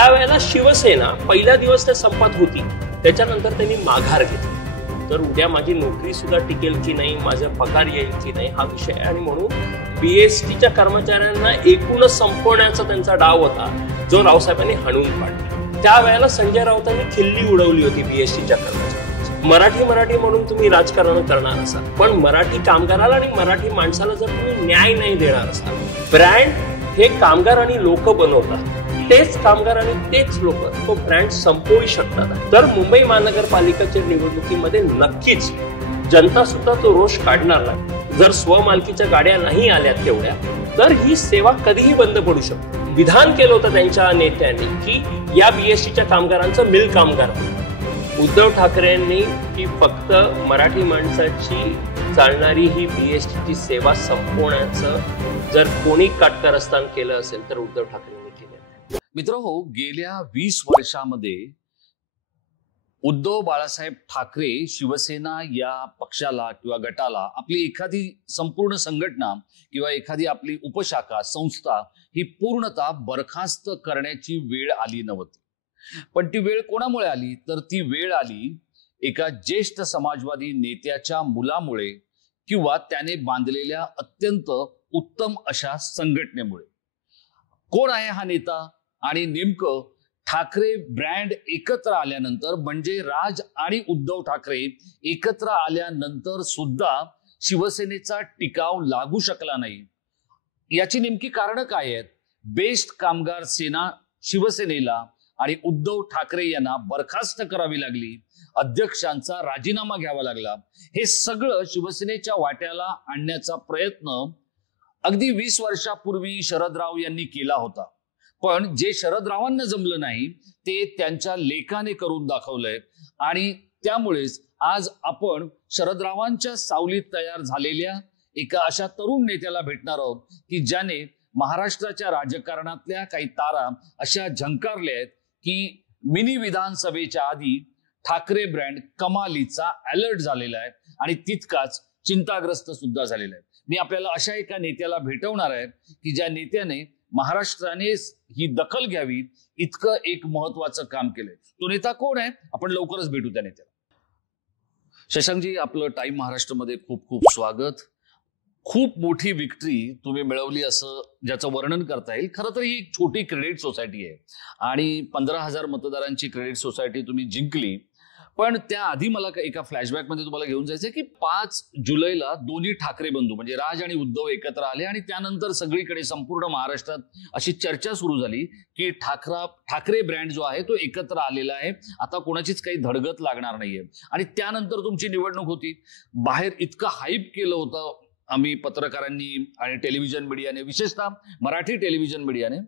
त्यावेळेला शिवसेना पहिला दिवस त्या संपात होती, त्याच्यानंतर त्यांनी माघार घेतली. तर उद्या माझी नोकरी सुद्धा टिकेल की नाही, माझा पगार येईल की नाही हा विषय आहे. आणि म्हणून बीएसटीच्या कर्मचाऱ्यांना एकूणच संपवण्याचा त्यांचा डाव होता, जो रावसाहेबांनी हाणून पाडला. त्यावेळेला संजय राऊतांनी खिल्ली उडवली होती बीएसटीच्या कर्मचाऱ्यांची. मराठी म्हणून तुम्ही राजकारण करणार असाल, पण मराठी कामगाराला आणि मराठी माणसाला जर तुम्ही न्याय नाही देणार असाल, ब्रँड हे कामगार आणि लोक बनवतात, तेच कामगार आणि तेच लोक तो ब्रँड संपवू शकतात. तर मुंबई महानगरपालिकेच्या निवडणुकीमध्ये नक्कीच जनता सुद्धा तो रोष काढणार नाही. जर स्वमालकीच्या गाड्या नाही आल्या तेवढ्या, तर ही सेवा कधीही बंद पडू शकते. विधान केलं होतं त्यांच्या नेत्यांनी की या बीएसटीच्या कामगारांचं मिल कामगार. उद्धव ठाकरेंनी की फक्त मराठी माणसाची चालणारी ही बीएसटीची सेवा संपवण्याचं जर कोणी काटकारस्थान केलं असेल तर उद्धव ठाकरेंनी केलं. मित्रहो, गेल्या 20 वर्षामध्ये उद्धव बाळासाहेब ठाकरे शिवसेना या पक्षाला किंवा गटाला आपली एखादी संपूर्ण संघटना किंवा एखादी आपली उपशाखा संस्था ही पूर्णतः बरखास्त करण्याची वेळ आली नव्हती. पण ती वेळ कोणामुळे आली? तर ती वेळ आली एका ज्येष्ठ समाजवादी नेत्याच्या मुलामुळे किंवा त्याने बांधलेल्या अत्यंत उत्तम अशा संघटनेमुळे. कोण आहे हा नेता? आणि नेमकं ठाकरे ब्रँड एकत्र आल्यानंतर, म्हणजे राज आणि उद्धव ठाकरे एकत्र आल्यानंतर सुद्धा शिवसेनेचा टिकाव लागू शकला नाही. याची नेमकी कारणं काय आहेत? बेस्ट कामगार सेना शिवसेनेला आणि उद्धव ठाकरे यांना बरखास्त करावी लागली, अध्यक्षांचा राजीनामा घ्यावा लागला. हे सगळं शिवसेनेच्या वाट्याला आणण्याचा प्रयत्न अगदी 20 वर्षापूर्वी शरदराव यांनी केला होता. पण जे शरदरावांना जमलं नाही ते त्यांच्या लेखाने करून दाखवलंय. आणि त्यामुळेच आज आपण शरदरावांच्या सावलीत तयार झालेल्या एका अशा तरुण नेत्याला भेटणार आहोत की ज्याने महाराष्ट्राच्या राजकारणातल्या काही तारा अशा झंकारल्या आहेत की मिनी विधानसभेच्या आधी ठाकरे ब्रँड कमालीचा अलर्ट झालेला आहे आणि तितकाच चिंताग्रस्त सुद्धा झालेला आहे. मी आपल्याला अशा एका नेत्याला भेटवणार आहे की ज्या नेत्याने महाराष्ट्राने ही दखल घ्यावी इतकं एक महत्वाचं काम केलंय. तो नेता कोण आहे? आपण लवकरच भेटू त्या नेत्याला. शशांकजी, आपलं टाइम महाराष्ट्रामध्ये खूप खूप स्वागत. खूप मोठी विक्ट्री तुम्ही मिळवली असं ज्याचं वर्णन करता येईल. खरं तर ही एक छोटी क्रेडिट सोसायटी आहे आणि 15,000 मतदारांची क्रेडिट सोसायटी तुम्ही जिंकली. पण त्याआधी मला एका फ्लॅशबॅकमध्ये तुम्हाला घेऊन जायचंय की 5 जुलैला दोन्ही ठाकरे बंधू म्हणजे राज आणि उद्धव एकत्र आले आणि त्यानंतर सगळीकडे संपूर्ण महाराष्ट्रात अशी चर्चा सुरू झाली की ठाकरे ब्रँड जो आहे तो एकत्र आलेला आहे, आता कोणाचीच काही धडगत लागणार नाहीये. आणि त्यानंतर तुमची निवडणूक होती. बाहेर इतकं हाईप केलं होतं आम्ही पत्रकारांनी आणि टेलिव्हिजन मीडियाने, विशेषतः मराठी टेलिव्हिजन मीडियाने.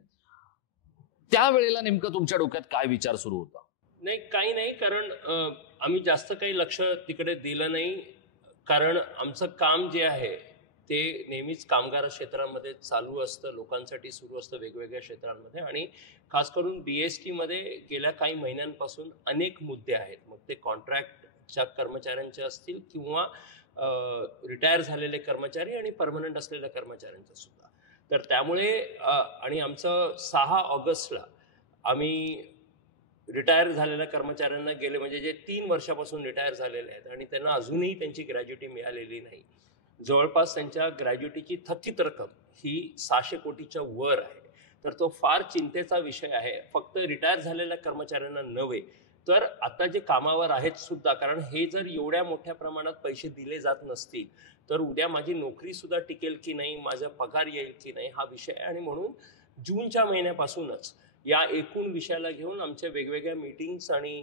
त्यावेळेला नेमकं तुमच्या डोक्यात काय विचार सुरू होता? नाही, काही नाही, कारण आम्ही जास्त काही लक्ष तिकडे दिलं नाही. कारण आमचं काम जे आहे ते नेहमीच कामगार क्षेत्रामध्ये चालू असतं, लोकांसाठी सुरू असतं वेगवेगळ्या क्षेत्रांमध्ये. आणि खास करून बीएसटीमध्ये गेल्या काही महिन्यांपासून अनेक मुद्दे आहेत, मग ते कॉन्ट्रॅक्टच्या कर्मचाऱ्यांचे असतील किंवा रिटायर झालेले कर्मचारी आणि परमनंट असलेल्या कर्मचाऱ्यांचं सुद्धा. तर त्यामुळे आणि आमचं 6 ऑगस्टला आम्ही रिटायर झालेल्या कर्मचाऱ्यांना गेले, म्हणजे जे 3 वर्षापासून रिटायर झालेले आहेत आणि त्यांना अजूनही त्यांची ग्रॅज्युटी मिळालेली नाही. जवळपास त्यांच्या ग्रॅज्युटीची थकीत रक्कम ही 600 कोटीच्या वर आहे. तर तो फार चिंतेचा विषय आहे, फक्त रिटायर झालेल्या कर्मचाऱ्यांना नव्हे तर आता जे कामावर आहेत सुद्धा. कारण हे जर एवढ्या मोठ्या प्रमाणात पैसे दिले जात नसतील तर उद्या माझी नोकरी सुद्धा टिकेल की नाही, माझा पगार येईल की नाही हा विषय आहे. आणि म्हणून जूनच्या महिन्यापासूनच या एकूण विषयाला घेऊन आमच्या वेगवेगळ्या मीटिंग्स आणि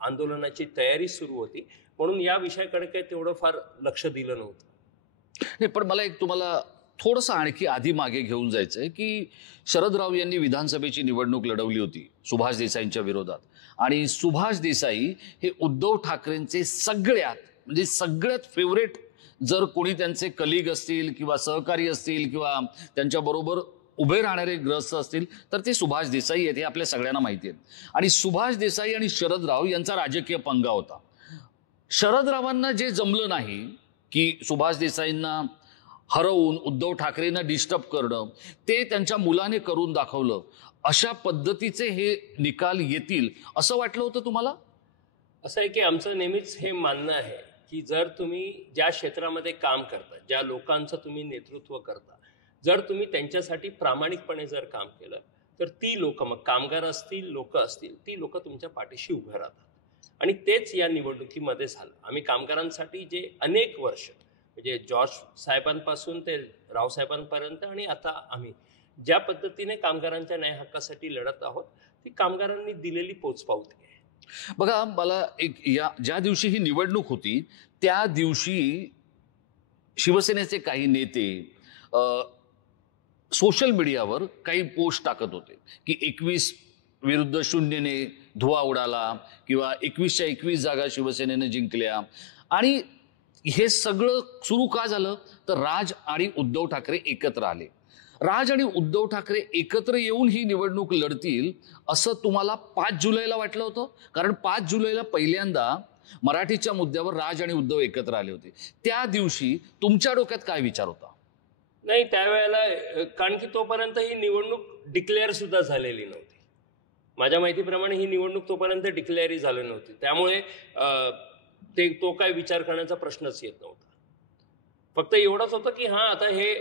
आंदोलनाची तयारी सुरू होती. म्हणून या विषयाकडे काही तेवढं फार लक्ष दिलं नव्हतं. नाही, पण मला एक तुम्हाला थोडंसं आणखी आधी मागे घेऊन जायचंय की शरदराव यांनी विधानसभेची निवडणूक लढवली होती सुभाष देसाईंच्या विरोधात. आणि सुभाष देसाई हे उद्धव ठाकरेंचे सगळ्यात फेवरेट, जर कोणी त्यांचे कलिग असतील किंवा सहकारी असतील किंवा त्यांच्या बरोबर उभे राहणारे ग्रस्त असतील तर ते सुभाष देसाई आहेत, हे आपल्या सगळ्यांना माहिती आहे. आणि सुभाष देसाई आणि शरदराव यांचा राजकीय पंगा होता. शरदरावांना जे जमलं नाही की सुभाष देसाईंना हरवून उद्धव ठाकरेंना डिस्टर्ब करणं, ते त्यांच्या मुलाने करून दाखवलं. अशा पद्धतीचे हे निकाल येतील असं वाटलं होतं तुम्हाला? असं आहे की आमचं नेहमीच हे मानणं आहे की जर तुम्ही ज्या क्षेत्रामध्ये काम करता, ज्या लोकांचं तुम्ही नेतृत्व करता, जर तुम्ही त्यांच्यासाठी प्रामाणिकपणे जर काम केलं तर ती लोक, मग कामगार असतील, लोक असतील, ती लोक तुमच्या पाठीशी उभं राहतात. आणि तेच या निवडणुकीमध्ये झालं. आम्ही कामगारांसाठी जे अनेक वर्ष, म्हणजे जॉर्ज साहेबांपासून ते रावसाहेबांपर्यंत आणि आता आम्ही ज्या पद्धतीने कामगारांच्या न्याय हक्कासाठी लढत आहोत, ती कामगारांनी दिलेली पोचपावती आहे. बघा, मला ज्या दिवशी ही निवडणूक होती त्या दिवशी शिवसेनेचे काही नेते सोशल मीडियावर काही पोस्ट टाकत होते की 21 विरुद्ध 0ने धुवा उडाला किंवा 21च्या 21 जागा शिवसेनेने जिंकल्या. आणि हे सगळं सुरू का झालं तर राज आणि उद्धव ठाकरे एकत्र आले. राज आणि उद्धव ठाकरे एकत्र येऊन ही निवडणूक लढतील असं तुम्हाला 5 जुलैला वाटलं होतं? कारण 5 जुलैला पहिल्यांदा मराठीच्या मुद्द्यावर राज आणि उद्धव एकत्र आले होते. त्या दिवशी तुमच्या डोक्यात काय विचार होता? नाही, त्यावेळेला कारण की तोपर्यंत ही निवडणूक डिक्लेअर सुद्धा झालेली नव्हती. माझ्या माहितीप्रमाणे ही निवडणूक तोपर्यंत डिक्लेअरही झाली नव्हती. त्यामुळे तो काय विचार करण्याचा प्रश्नच येत नव्हता. फक्त एवढंच होतं की हां, आता हे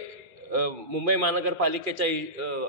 मुंबई महानगरपालिकेच्या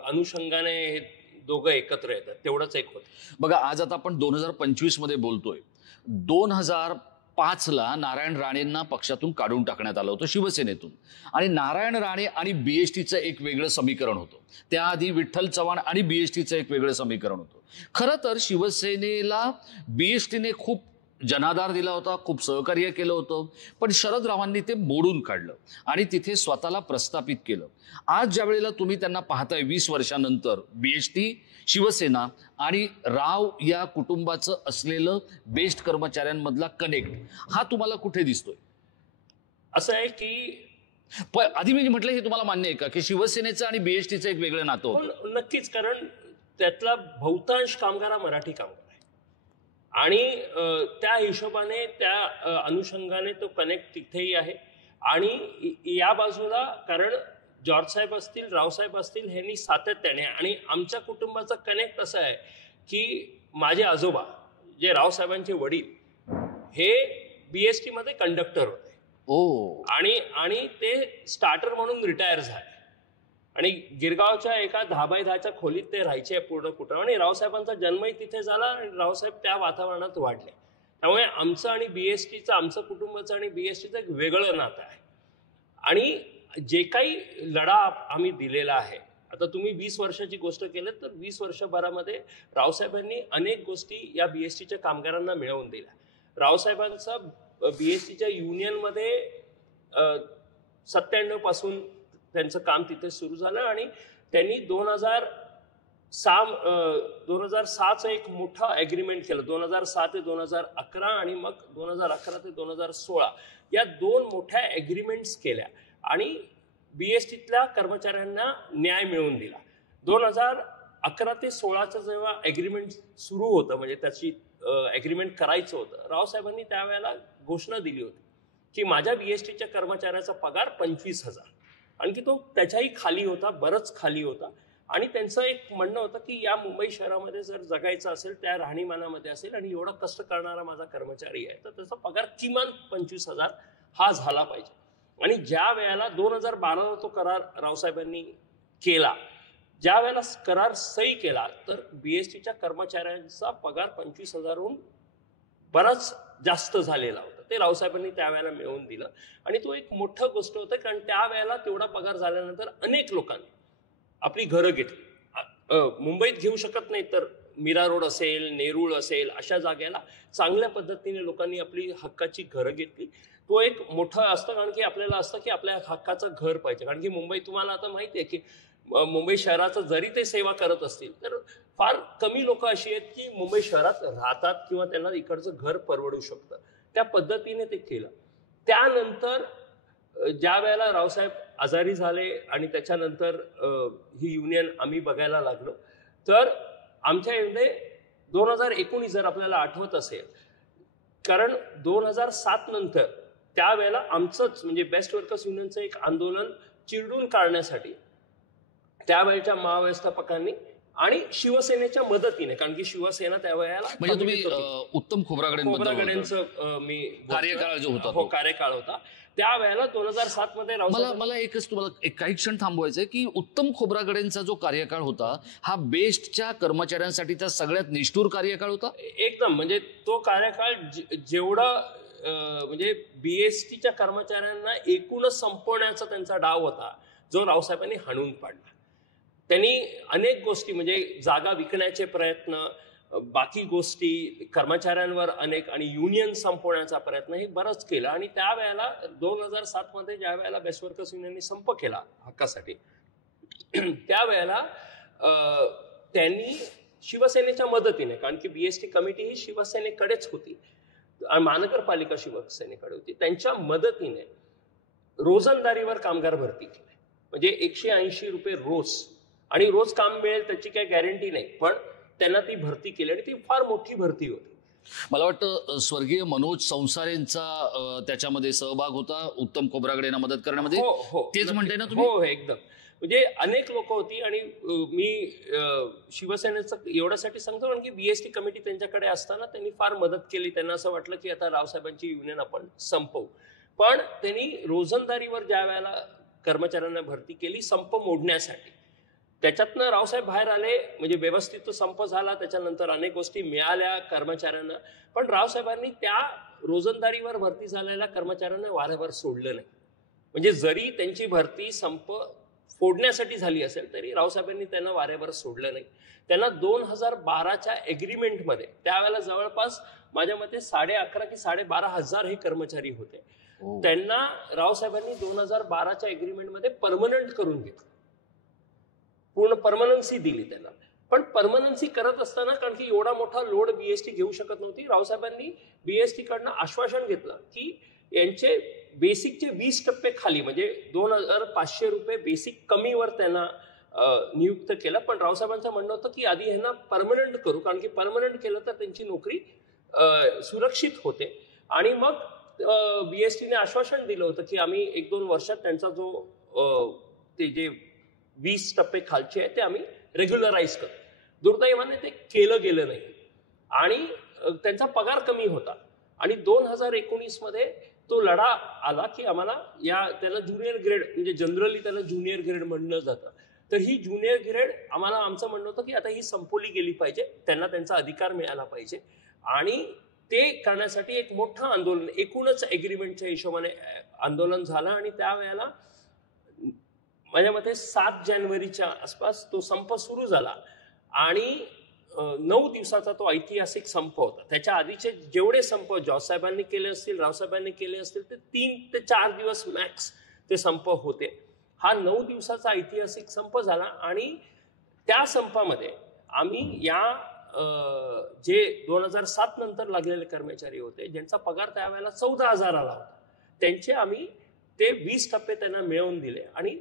अनुषंगाने हे दोघं एकत्र येतात, तेवढंच एक होतं. बघा, आज आता आपण 2025 मध्ये बोलतोय. 2005ला नारायण राणेंना पक्षातून काढून टाकण्यात आलं होतं शिवसेनेतून. आणि नारायण राणे आणि बीएसटीचं एक वेगळं समीकरण होतं. त्याआधी विठ्ठल चव्हाण आणि बीएसटीचं एक वेगळं समीकरण होतं. खरं तर शिवसेनेला बीएसटीने खूप जनाधार दिला होता, खूप सहकार्य केलं होतं. पण शरद रावांनी ते मोडून काढलं आणि तिथे स्वतःला प्रस्थापित केलं. आज ज्या वेळेला तुम्ही त्यांना पाहताय 20 वर्षानंतर, बीएसटी, शिवसेना आणि राव या कुटुंबाचं असलेलं बेस्ट कर्मचाऱ्यांमधला कनेक्ट हा तुम्हाला कुठे दिसतोय? असं आहे की आधी मी म्हटलं, हे तुम्हाला मान्य आहे का की शिवसेनेचं आणि बीएसटीचं एक वेगळं नातं होतं? नक्कीच, कारण त्यातला बहुतांश कामगार हा मराठी कामगार आहे आणि त्या हिशोबाने, त्या अनुषंगाने तो कनेक्ट तिथेही आहे. आणि या बाजूला कारण जॉर्ज साहेब असतील, रावसाहेब असतील, ह्यांनी सातत्याने, आणि आमच्या कुटुंबाचा कनेक्ट असा आहे की माझे आजोबा, जे रावसाहेबांचे वडील, हे बीएसटी मध्ये कंडक्टर होते. आणि ते स्टार्टर म्हणून रिटायर झाले आणि गिरगावच्या एका 10x10च्या खोलीत ते राहायचे पूर्ण कुटुंब. आणि रावसाहेबांचा जन्मही तिथे झाला आणि रावसाहेब त्या वातावरणात वाढले. त्यामुळे आमचं आणि बीएसटीचं, आमचं कुटुंबाचं आणि बीएसटीचं एक वेगळं नातं आहे. आणि जे काही लढा आम्ही दिलेला आहे, आता तुम्ही 20 वर्षाची गोष्ट केलं तर 20 वर्षभरामध्ये रावसाहेबांनी अनेक गोष्टी या बीएसटीच्या कामगारांना मिळवून दिल्या. रावसाहेबांचा बीएसटीच्या युनियनमध्ये 97 पासून त्यांचं काम तिथे सुरू झालं आणि त्यांनी 2006चं एक मोठा ॲग्रीमेंट केलं. 2006 ते 2011 आणि मग 2011 ते 2016 या 2 मोठ्या ॲग्रीमेंट्स केल्या आणि बीएसटीतल्या कर्मचाऱ्यांना न्याय मिळवून दिला. 2011 ते 16चं जेव्हा ॲग्रीमेंट सुरू होतं, म्हणजे त्याची ॲग्रीमेंट करायचं होतं, रावसाहेबांनी त्यावेळेला घोषणा दिली होती की माझ्या बीएसटीच्या कर्मचाऱ्याचा पगार 25,000. आणखी तो त्याच्याही खाली होता, बरंच खाली होता. आणि त्यांचं एक म्हणणं होतं की या मुंबई शहरामध्ये जर जगायचं असेल, त्या राहणीमानामध्ये असेल आणि एवढा कष्ट करणारा माझा कर्मचारी आहे, तर त्याचा पगार किमान 25,000 हा झाला पाहिजे. आणि ज्या वेळेला 2012ला तो करार रावसाहेबांनी केला, ज्या वेळेला करार सही केला, तर बीएसटीच्या कर्मचाऱ्यांचा पगार 25,000हून बराच जास्त झालेला होता. ते रावसाहेबांनी त्यावेळेला मिळवून दिलं आणि तो एक मोठं गोष्ट होतं. कारण त्यावेळेला तेवढा पगार झाल्यानंतर अनेक लोकांनी आपली घरं घेतली. मुंबईत घेऊ शकत नाही तर मीरा रोड असेल, नेरूळ असेल, अशा जागेला चांगल्या पद्धतीने लोकांनी आपली हक्काची घरं घेतली. तो एक मोठं असतं, कारण की आपल्याला असतं की आपल्या हक्काचं घर पाहिजे. कारण की मुंबई, तुम्हाला आता माहिती आहे की मुंबई शहराचं जरी ते सेवा करत असतील तर फार कमी लोक अशी आहेत की मुंबई शहरात राहतात किंवा त्यांना इकडचं घर परवडू शकतं. त्या पद्धतीने ते केलं. त्यानंतर ज्या वेळेला रावसाहेब आजारी झाले आणि त्याच्यानंतर ही युनियन आम्ही बघायला लागलो, तर आमच्या इकडे 2019 जर आपल्याला आठवत असेल, कारण 2007 नंतर त्यावेळेला आमचंच म्हणजे बेस्ट वर्कर्स युनियनचं एक आंदोलन चिरडून काढण्यासाठी त्यावेळेच्या महाव्यवस्थापकांनी आणि शिवसेनेच्या मदतीने, कारण की शिवसेना त्यावेळेला म्हणजे तुम्ही उत्तम खोब्रागडेंचं मी कार्यकाळ जो होता हो कार्यकाळ होता त्यावेळेला 2007 मध्ये मला एकच तुम्हाला काही क्षण थांबवायचंय की उत्तम खोब्रागडेंचा जो कार्यकाळ होता हा बेस्टच्या कर्मचाऱ्यांसाठीचा सगळ्यात निष्ठुर कार्यकाळ होता एकदम. म्हणजे तो कार्यकाळ जेवढा म्हणजे बीएसटीच्या कर्मचाऱ्यांना एकूणच संपवण्याचा त्यांचा डाव होता जो रावसाहेबांनी हाणून पाडला. त्यांनी अनेक गोष्टी म्हणजे जागा विकण्याचे प्रयत्न, बाकी गोष्टी, कर्मचाऱ्यांवर अनेक, आणि युनियन संपवण्याचा प्रयत्न हे बरंच केलं. आणि त्यावेळेला 2007 मध्ये ज्या वेळेला बेस्ट वर्कर्स युनियनने संप केला हक्कासाठी त्यावेळेला त्यांनी शिवसेनेच्या मदतीने, कारण की बीएसटी कमिटी ही शिवसेनेकडेच होती, महानगरपालिका शिवसेनेकडे होती, त्यांच्या मदतीने रोजंदारीवर कामगार भरती केले. म्हणजे 180 रुपये रोज, आणि रोज काम मिळेल त्याची काही गॅरंटी नाही, पण त्यांना ती भरती केली आणि ती फार मोठी भरती होती. मला वाटतं स्वर्गीय मनोज संसारेंचा त्याच्यामध्ये सहभाग होता उत्तम खोब्रागडेंना मदत करण्यामध्ये. हो तेच म्हणताय ना तुम्ही? हो एकदम. म्हणजे अनेक लोक होती. आणि मी शिवसेनेचं एवढ्यासाठी सांगतो कारण की बीएसटी कमिटी त्यांच्याकडे असताना त्यांनी फार मदत केली. त्यांना असं वाटलं की आता रावसाहेबांची युनियन आपण संपवू, पण त्यांनी रोजंदारीवर ज्या वेळेला कर्मचाऱ्यांना भरती केली संप मोडण्यासाठी, त्याच्यातनं रावसाहेब बाहेर आले. म्हणजे व्यवस्थित तो संप झाला, त्याच्यानंतर अनेक गोष्टी मिळाल्या कर्मचाऱ्यांना, पण रावसाहेबांनी त्या रोजंदारीवर भरती झालेल्या कर्मचाऱ्यांना वाऱ्यावर सोडलं नाही. म्हणजे जरी त्यांची भरती संप फोडण्यासाठी झाली असेल तरी रावसाहेबांनी त्यांना वाऱ्यावर सोडलं नाही. त्यांना 2012च्या एग्रीमेंटमध्ये त्यावेळेला जवळपास माझ्या मते 11,500 की 12,500 हे कर्मचारी होते. त्यांना रावसाहेबांनी 2012च्या एग्रीमेंटमध्ये परमनंट करून घेतलं, पूर्ण परमनन्सी दिली त्यांना. पण परमनन्सी करत असताना, कारण की एवढा मोठा लोड बीएसटी घेऊ शकत नव्हती, रावसाहेबांनी बीएसटी कडनं आश्वासन घेतलं की यांचे बेसिकचे 20% खाली, म्हणजे 2,500 रुपये बेसिक कमीवर त्यांना नियुक्त केलं. पण रावसाहेबांचं म्हणणं होतं की आधी ह्यांना परमनंट करू, कारण की परमनंट केलं तर त्यांची नोकरी सुरक्षित होते. आणि मग बीएसटीने आश्वासन दिलं होतं की आम्ही 1-2 वर्षात त्यांचा जो ते जे 20% खालचे आहे ते आम्ही रेग्युलराईज करू. दुर्दैवाने ते केलं गेलं नाही आणि त्यांचा पगार कमी होता. आणि 2019 मध्ये तो लढा आला की आम्हाला त्याला ज्युनियर ग्रेड, म्हणजे जनरली त्याला ज्युनियर ग्रेड म्हणलं जातं, तर ही ज्युनियर ग्रेड आम्हाला, आमचं म्हणणं होतं की आता ही संपवली गेली पाहिजे, त्यांना त्यांचा अधिकार मिळाला पाहिजे. आणि ते करण्यासाठी एक मोठं आंदोलन, एकूणच एग्रीमेंटच्या हिशोबाने आंदोलन झालं. आणि त्यावेळेला माझ्या मते 7 जानेवारीच्या आसपास तो संप सुरू झाला आणि 9 दिवसाचा तो ऐतिहासिक संप होता. त्याच्या आधीचे जेवढे संप जॉसाहेबांनी केले असतील, रावसाहेबांनी केले असतील, ते 3 ते 4 दिवस मॅक्स ते संप होते. हा 9 दिवसाचा ऐतिहासिक संप झाला. आणि त्या संपामध्ये आम्ही या जे 2007 नंतर लागलेले कर्मचारी होते, ज्यांचा पगार त्यावेळेला 14,000 आला होता, त्यांचे आम्ही ते 20% त्यांना मिळवून दिले. आणि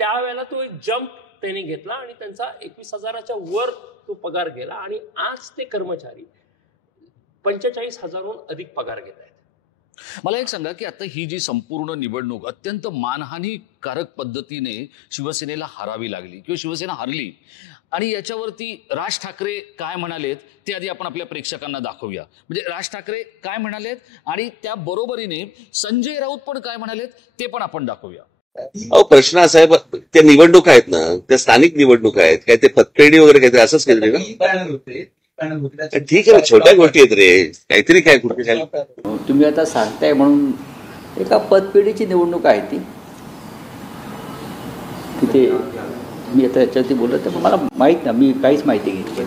त्यावेळेला तो एक जम्प त्यांनी घेतला आणि त्यांचा 21,000च्या वर तो पगार गेला. आणि आज ते कर्मचारी 45,000हून अधिक पगार घेत आहेत. मला एक सांगा की आता ही जी संपूर्ण निवडणूक अत्यंत मानहानीकारक पद्धतीने शिवसेनेला हारावी लागली किंवा शिवसेना हारली, आणि याच्यावरती राज ठाकरे काय म्हणालेत ते आधी आपण आपल्या प्रेक्षकांना दाखवूया. म्हणजे राज ठाकरे काय म्हणालेत आणि त्या बरोबरीने संजय राऊत पण काय म्हणालेत ते पण आपण दाखवूया. प्रश्न असा आहे, त्या निवडणूक आहेत ना, त्या स्थानिक निवडणूक आहेत, काय ते पतपेढी वगैरे काहीतरी असंच काहीतरी ना. ठीक आहे, छोट्या गोष्टी आहेत रे, काहीतरी काय कुठे काय. तुम्ही आता सांगताय म्हणून एका पतपेढीची निवडणूक आहे ती, तिथे मी आता याच्यावरती बोलत तर मला माहीत ना, मी काहीच माहिती घेतली.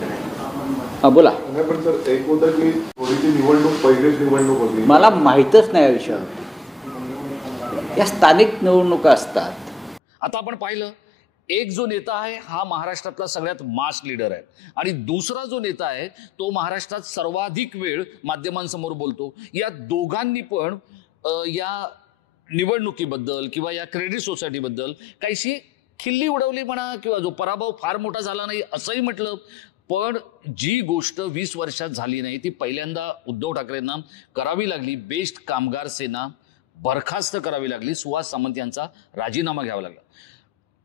हां बोला. मला माहीतच नाही या विषयावर, या स्थानिक निवडणुका असतात. आता आपण पाहिलं, एक जो नेता आहे हा महाराष्ट्रातला सगळ्यात मास लीडर आहे, आणि दुसरा जो नेता आहे तो महाराष्ट्रात सर्वाधिक वेळ माध्यमांसमोर बोलतो. या दोघांनी पण या निवडणुकीबद्दल किंवा या क्रेडिट सोसायटीबद्दल काहीशी खिल्ली उडवली म्हणा, किंवा जो पराभव फार मोठा झाला नाही असंही म्हटलं. पण जी गोष्ट 20 वर्षात झाली नाही ती पहिल्यांदा उद्धव ठाकरेंना करावी लागली. बेस्ट कामगार सेना बरखास्त करावी लागली, सुहास सामंत यांचा राजीनामा घ्यावा लागला.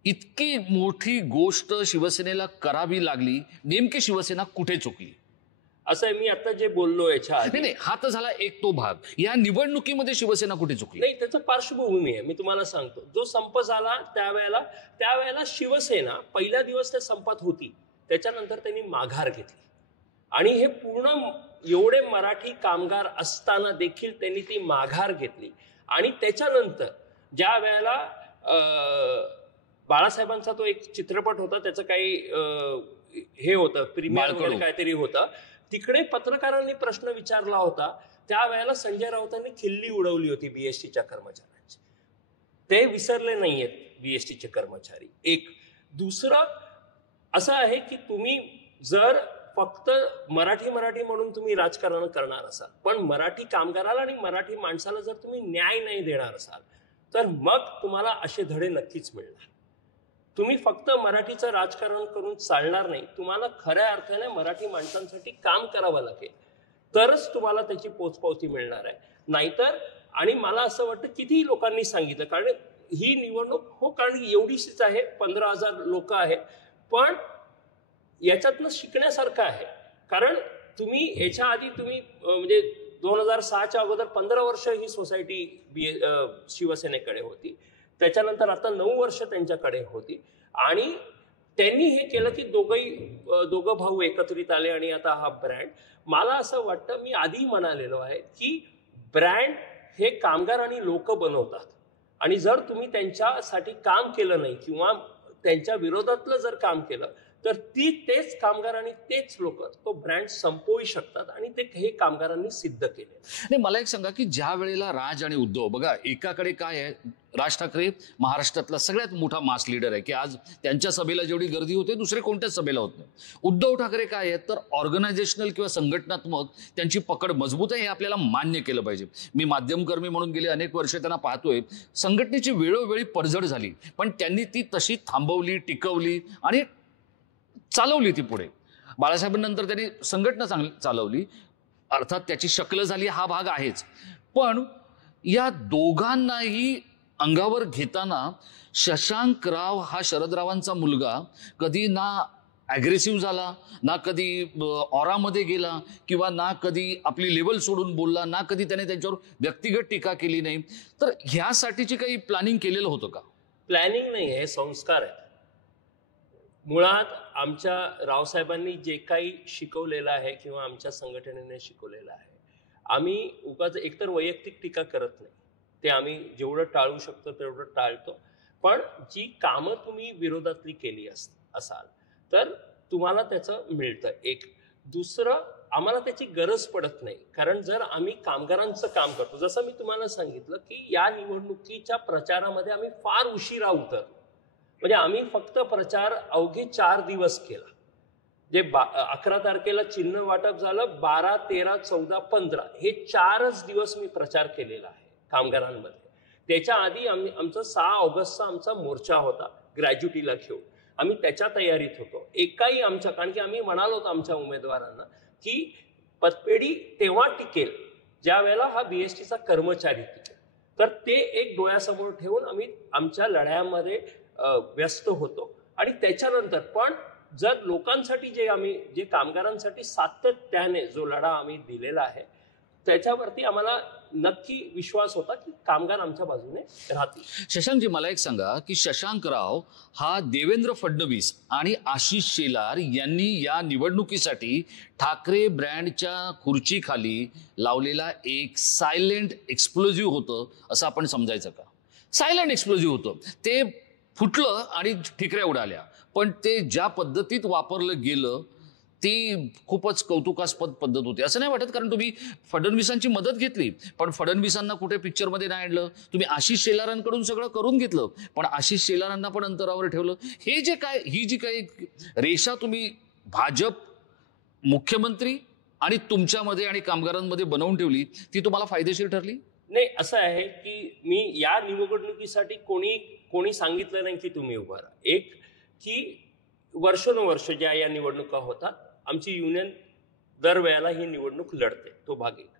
इतकी मोठी गोष्ट शिवसेनेला करावी लागली, नेमकी शिवसेना कुठे चुकली? असं आहे, मी आता जे बोललो याच्या आधी, नाही, हा तर झाला एक तो भाग. या निवडणुकीमध्ये शिवसेना कुठे चुकली? नाही, त्याचं पार्श्वभूमी आहे, मी तुम्हाला सांगतो. जो संप झाला त्यावेळेला शिवसेना पहिला दिवस त्या संपात होती, त्याच्यानंतर त्यांनी माघार घेतली आणि हे पूर्ण एवढे मराठी कामगार असताना देखील त्यांनी ती माघार घेतली. आणि त्याच्यानंतर ज्या वेळेला बाळासाहेबांचा तो एक चित्रपट होता, त्याचं काही हे होतं, प्रीमियर वगैरे काहीतरी होतं, तिकडे पत्रकारांनी प्रश्न विचारला होता. त्यावेळेला संजय राऊतांनी खिल्ली उडवली होती बीएसटीच्या कर्मचाऱ्यांची. ते विसरले नाहीयेत बीएसटीचे कर्मचारी. एक दुसरं असं आहे की तुम्ही जर फक्त मराठी म्हणून तुम्ही राजकारण करणार असाल, पण मराठी कामगाराला आणि मराठी माणसाला जर तुम्ही न्याय नाही देणार असाल, तर मग तुम्हाला असे धडे नक्कीच मिळणार. तुम्ही फक्त मराठीचं राजकारण करून चालणार नाही, तुम्हाला खऱ्या अर्थाने मराठी माणसांसाठी काम करावं लागेल, तरच तुम्हाला त्याची पोचपावती मिळणार आहे. नाहीतर, आणि मला असं वाटतं कितीही लोकांनी सांगितलं, कारण ही निवडणूक हो, कारण एवढीशीच आहे, 15,000 लोक आहेत, पण याच्यातनं शिकण्यासारखं आहे. कारण तुम्ही याच्या आधी तुम्ही म्हणजे 2006च्या अगोदर 15 वर्ष ही सोसायटी शिवसेनेकडे होती, त्याच्यानंतर आता 9 वर्ष त्यांच्याकडे होती, आणि त्यांनी हे केलं की दोघं भाऊ एकत्रित आले आणि आता हा ब्रँड. मला असं वाटतं, मी आधी म्हणालेलो आहे की ब्रँड हे कामगार आणि लोक बनवतात, आणि जर तुम्ही त्यांच्यासाठी काम केलं नाही किंवा त्यांच्या विरोधातलं जर काम केलं, तर तेच कामगार आणि तेच लोक तो ब्रँड संपवू शकतात, आणि ते हे कामगारांनी सिद्ध केले. नाही, मला एक सांगा की ज्या वेळेला राज आणि उद्धव, बघा एकाकडे काय आहे, राज ठाकरे महाराष्ट्रातला सगळ्यात मोठा मास लीडर आहे की आज त्यांच्या सभेला जेवढी गर्दी होते दुसरे कोणत्याच सभेला होत नाही. उद्धव ठाकरे काय आहेत, तर ऑर्गनायझेशनल किंवा संघटनात्मक त्यांची पकड मजबूत आहे, हे आपल्याला मान्य केलं पाहिजे. मी माध्यमकर्मी म्हणून गेले अनेक वर्ष त्यांना पाहतोय, संघटनेची वेळोवेळी पडझड झाली, पण त्यांनी ती तशी थांबवली, टिकवली आणि चालवली ती पुढे. बाळासाहेबांनंतर त्यांनी संघटना चांगली चालवली, अर्थात त्याची शक्ल झाली हा भाग आहेच, पण या दोघांनाही अंगावर घेताना शशांकराव हा शरदरावांचा मुलगा कधी ना ॲग्रेसिव्ह झाला, ना कधी ऑरामध्ये गेला, किंवा ना कधी आपली लेवल सोडून बोलला, ना कधी त्याने त्यांच्यावर व्यक्तिगत टीका केली नाही. तर ह्यासाठीची काही प्लॅनिंग केलेलं होतं का? प्लॅनिंग नाही, हे संस्कार आहे. मुळात आमच्या रावसाहेबांनी जे काही शिकवलेलं आहे किंवा आमच्या संघटनेने शिकवलेलं आहे, आम्ही उगाच एकतर वैयक्तिक टीका करत नाही, ते आम्ही जेवढं टाळू शकतो तेवढं टाळतो. पण जी कामं तुम्ही विरोधातली केली असाल तर तुम्हाला त्याचं मिळतं. एक दुसरं, आम्हाला त्याची गरज पडत नाही, कारण जर आम्ही कामगारांचं काम करतो, जसं मी तुम्हाला सांगितलं की या निवडणुकीच्या प्रचारामध्ये आम्ही फार उशिरा उतरलो. म्हणजे आम्ही फक्त प्रचार अवघे 4 दिवस केला. जे 11 तारखेला चिन्ह वाटप झालं, 12, 13, 14, 15 हे 4च दिवस मी प्रचार केलेला आहे कामगारांमध्ये. त्याच्या आधी आमचा 6 ऑगस्टचा आमचा मोर्चा होता ग्रॅज्युटीला घेऊन, आम्ही त्याच्या तयारीत होतो. एकाही आमच्या, कारण की आम्ही म्हणालो होतो आमच्या उमेदवारांना की पतपेढी तेव्हा टिकेल ज्या वेळेला हा बीएसटीचा कर्मचारी टिकेल. तर ते एक डोळ्यासमोर ठेवून आम्ही आमच्या लढ्यामध्ये व्यस्त होतो. आणि त्याच्यानंतर पण जर लोकांसाठी जे कामगारांसाठी सातत्याने जो लढा आम्ही दिलेला आहे, त्याच्यावरती आम्हाला नक्की विश्वास होता की कामगार आमच्या बाजूने राहतील. शशांकजी, मला एक सांगा की शशांकराव हा देवेंद्र फडणवीस आणि आशिष शेलार यांनी या निवडणुकीसाठी ठाकरे ब्रँडच्या खुर्चीखाली लावलेला एक सायलेंट एक्सप्लोजिव्ह होतं असं आपण समजायचं का? सायलेंट एक्सप्लोजिव्ह होतं, ते फुटलं आणि ठिकऱ्या उडाल्या, पण ते ज्या पद्धतीत वापरलं गेलं ती खूपच कौतुकास्पद पद्धत होती. असं नाही वाटत? कारण तुम्ही फडणवीसांची मदत घेतली, पण फडणवीसांना कुठे पिक्चरमध्ये नाही आणलं. तुम्ही आशिष शेलारांकडून सगळं करून घेतलं, पण आशिष शेलारांना पण अंतरावर ठेवलं. ही जी काही रेषा तुम्ही भाजप, मुख्यमंत्री आणि तुमच्यामध्ये आणि कामगारांमध्ये बनवून ठेवली, ती तुम्हाला फायदेशीर ठरली? नाही, असं आहे की मी या निवडणुकीसाठी कोणी सांगितलं नाही की तुम्ही उभा राहा. एक की वर्षानुवर्ष ज्या या निवडणुका होतात, आमची युनियन दरवेळेला ही निवडणूक लढते, तो भाग एक.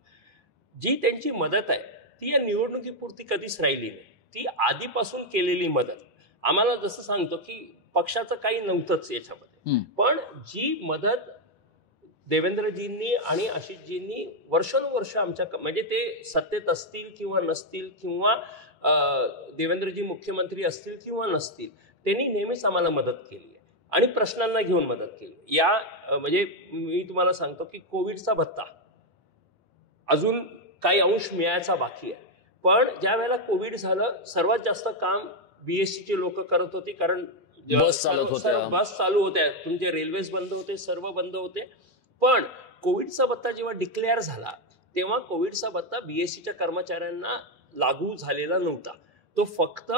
जी त्यांची मदत आहे ती या निवडणुकीपुरती कधीच राहिली नाही, ती आधीपासून केलेली मदत. आम्हाला जसं सांगतो की पक्षाचं काही नव्हतंच याच्यामध्ये, पण जी मदत देवेंद्रजींनी आणि आशिषजींनी वर्षानुवर्ष आमच्या म्हणजे ते सत्तेत असतील किंवा नसतील किंवा देवेंद्रजी मुख्यमंत्री असतील किंवा नसतील, त्यांनी नेहमीच आम्हाला मदत केली आहे आणि प्रश्नांना घेऊन मदत केली. म्हणजे मी तुम्हाला सांगतो की कोविडचा भत्ता अजून काही अंश मिळायचा बाकी आहे, पण ज्या वेळेला कोविड झालं सर्वात जास्त काम बीएससीचे लोक करत होती, कारण बस चालू होत्या, तुमचे रेल्वेज बंद होते, सर्व बंद होते. पण कोविडचा भत्ता जेव्हा डिक्लेअर झाला तेव्हा कोविडचा भत्ता बीएससीच्या कर्मचाऱ्यांना लागू झालेला नव्हता. तो फक्त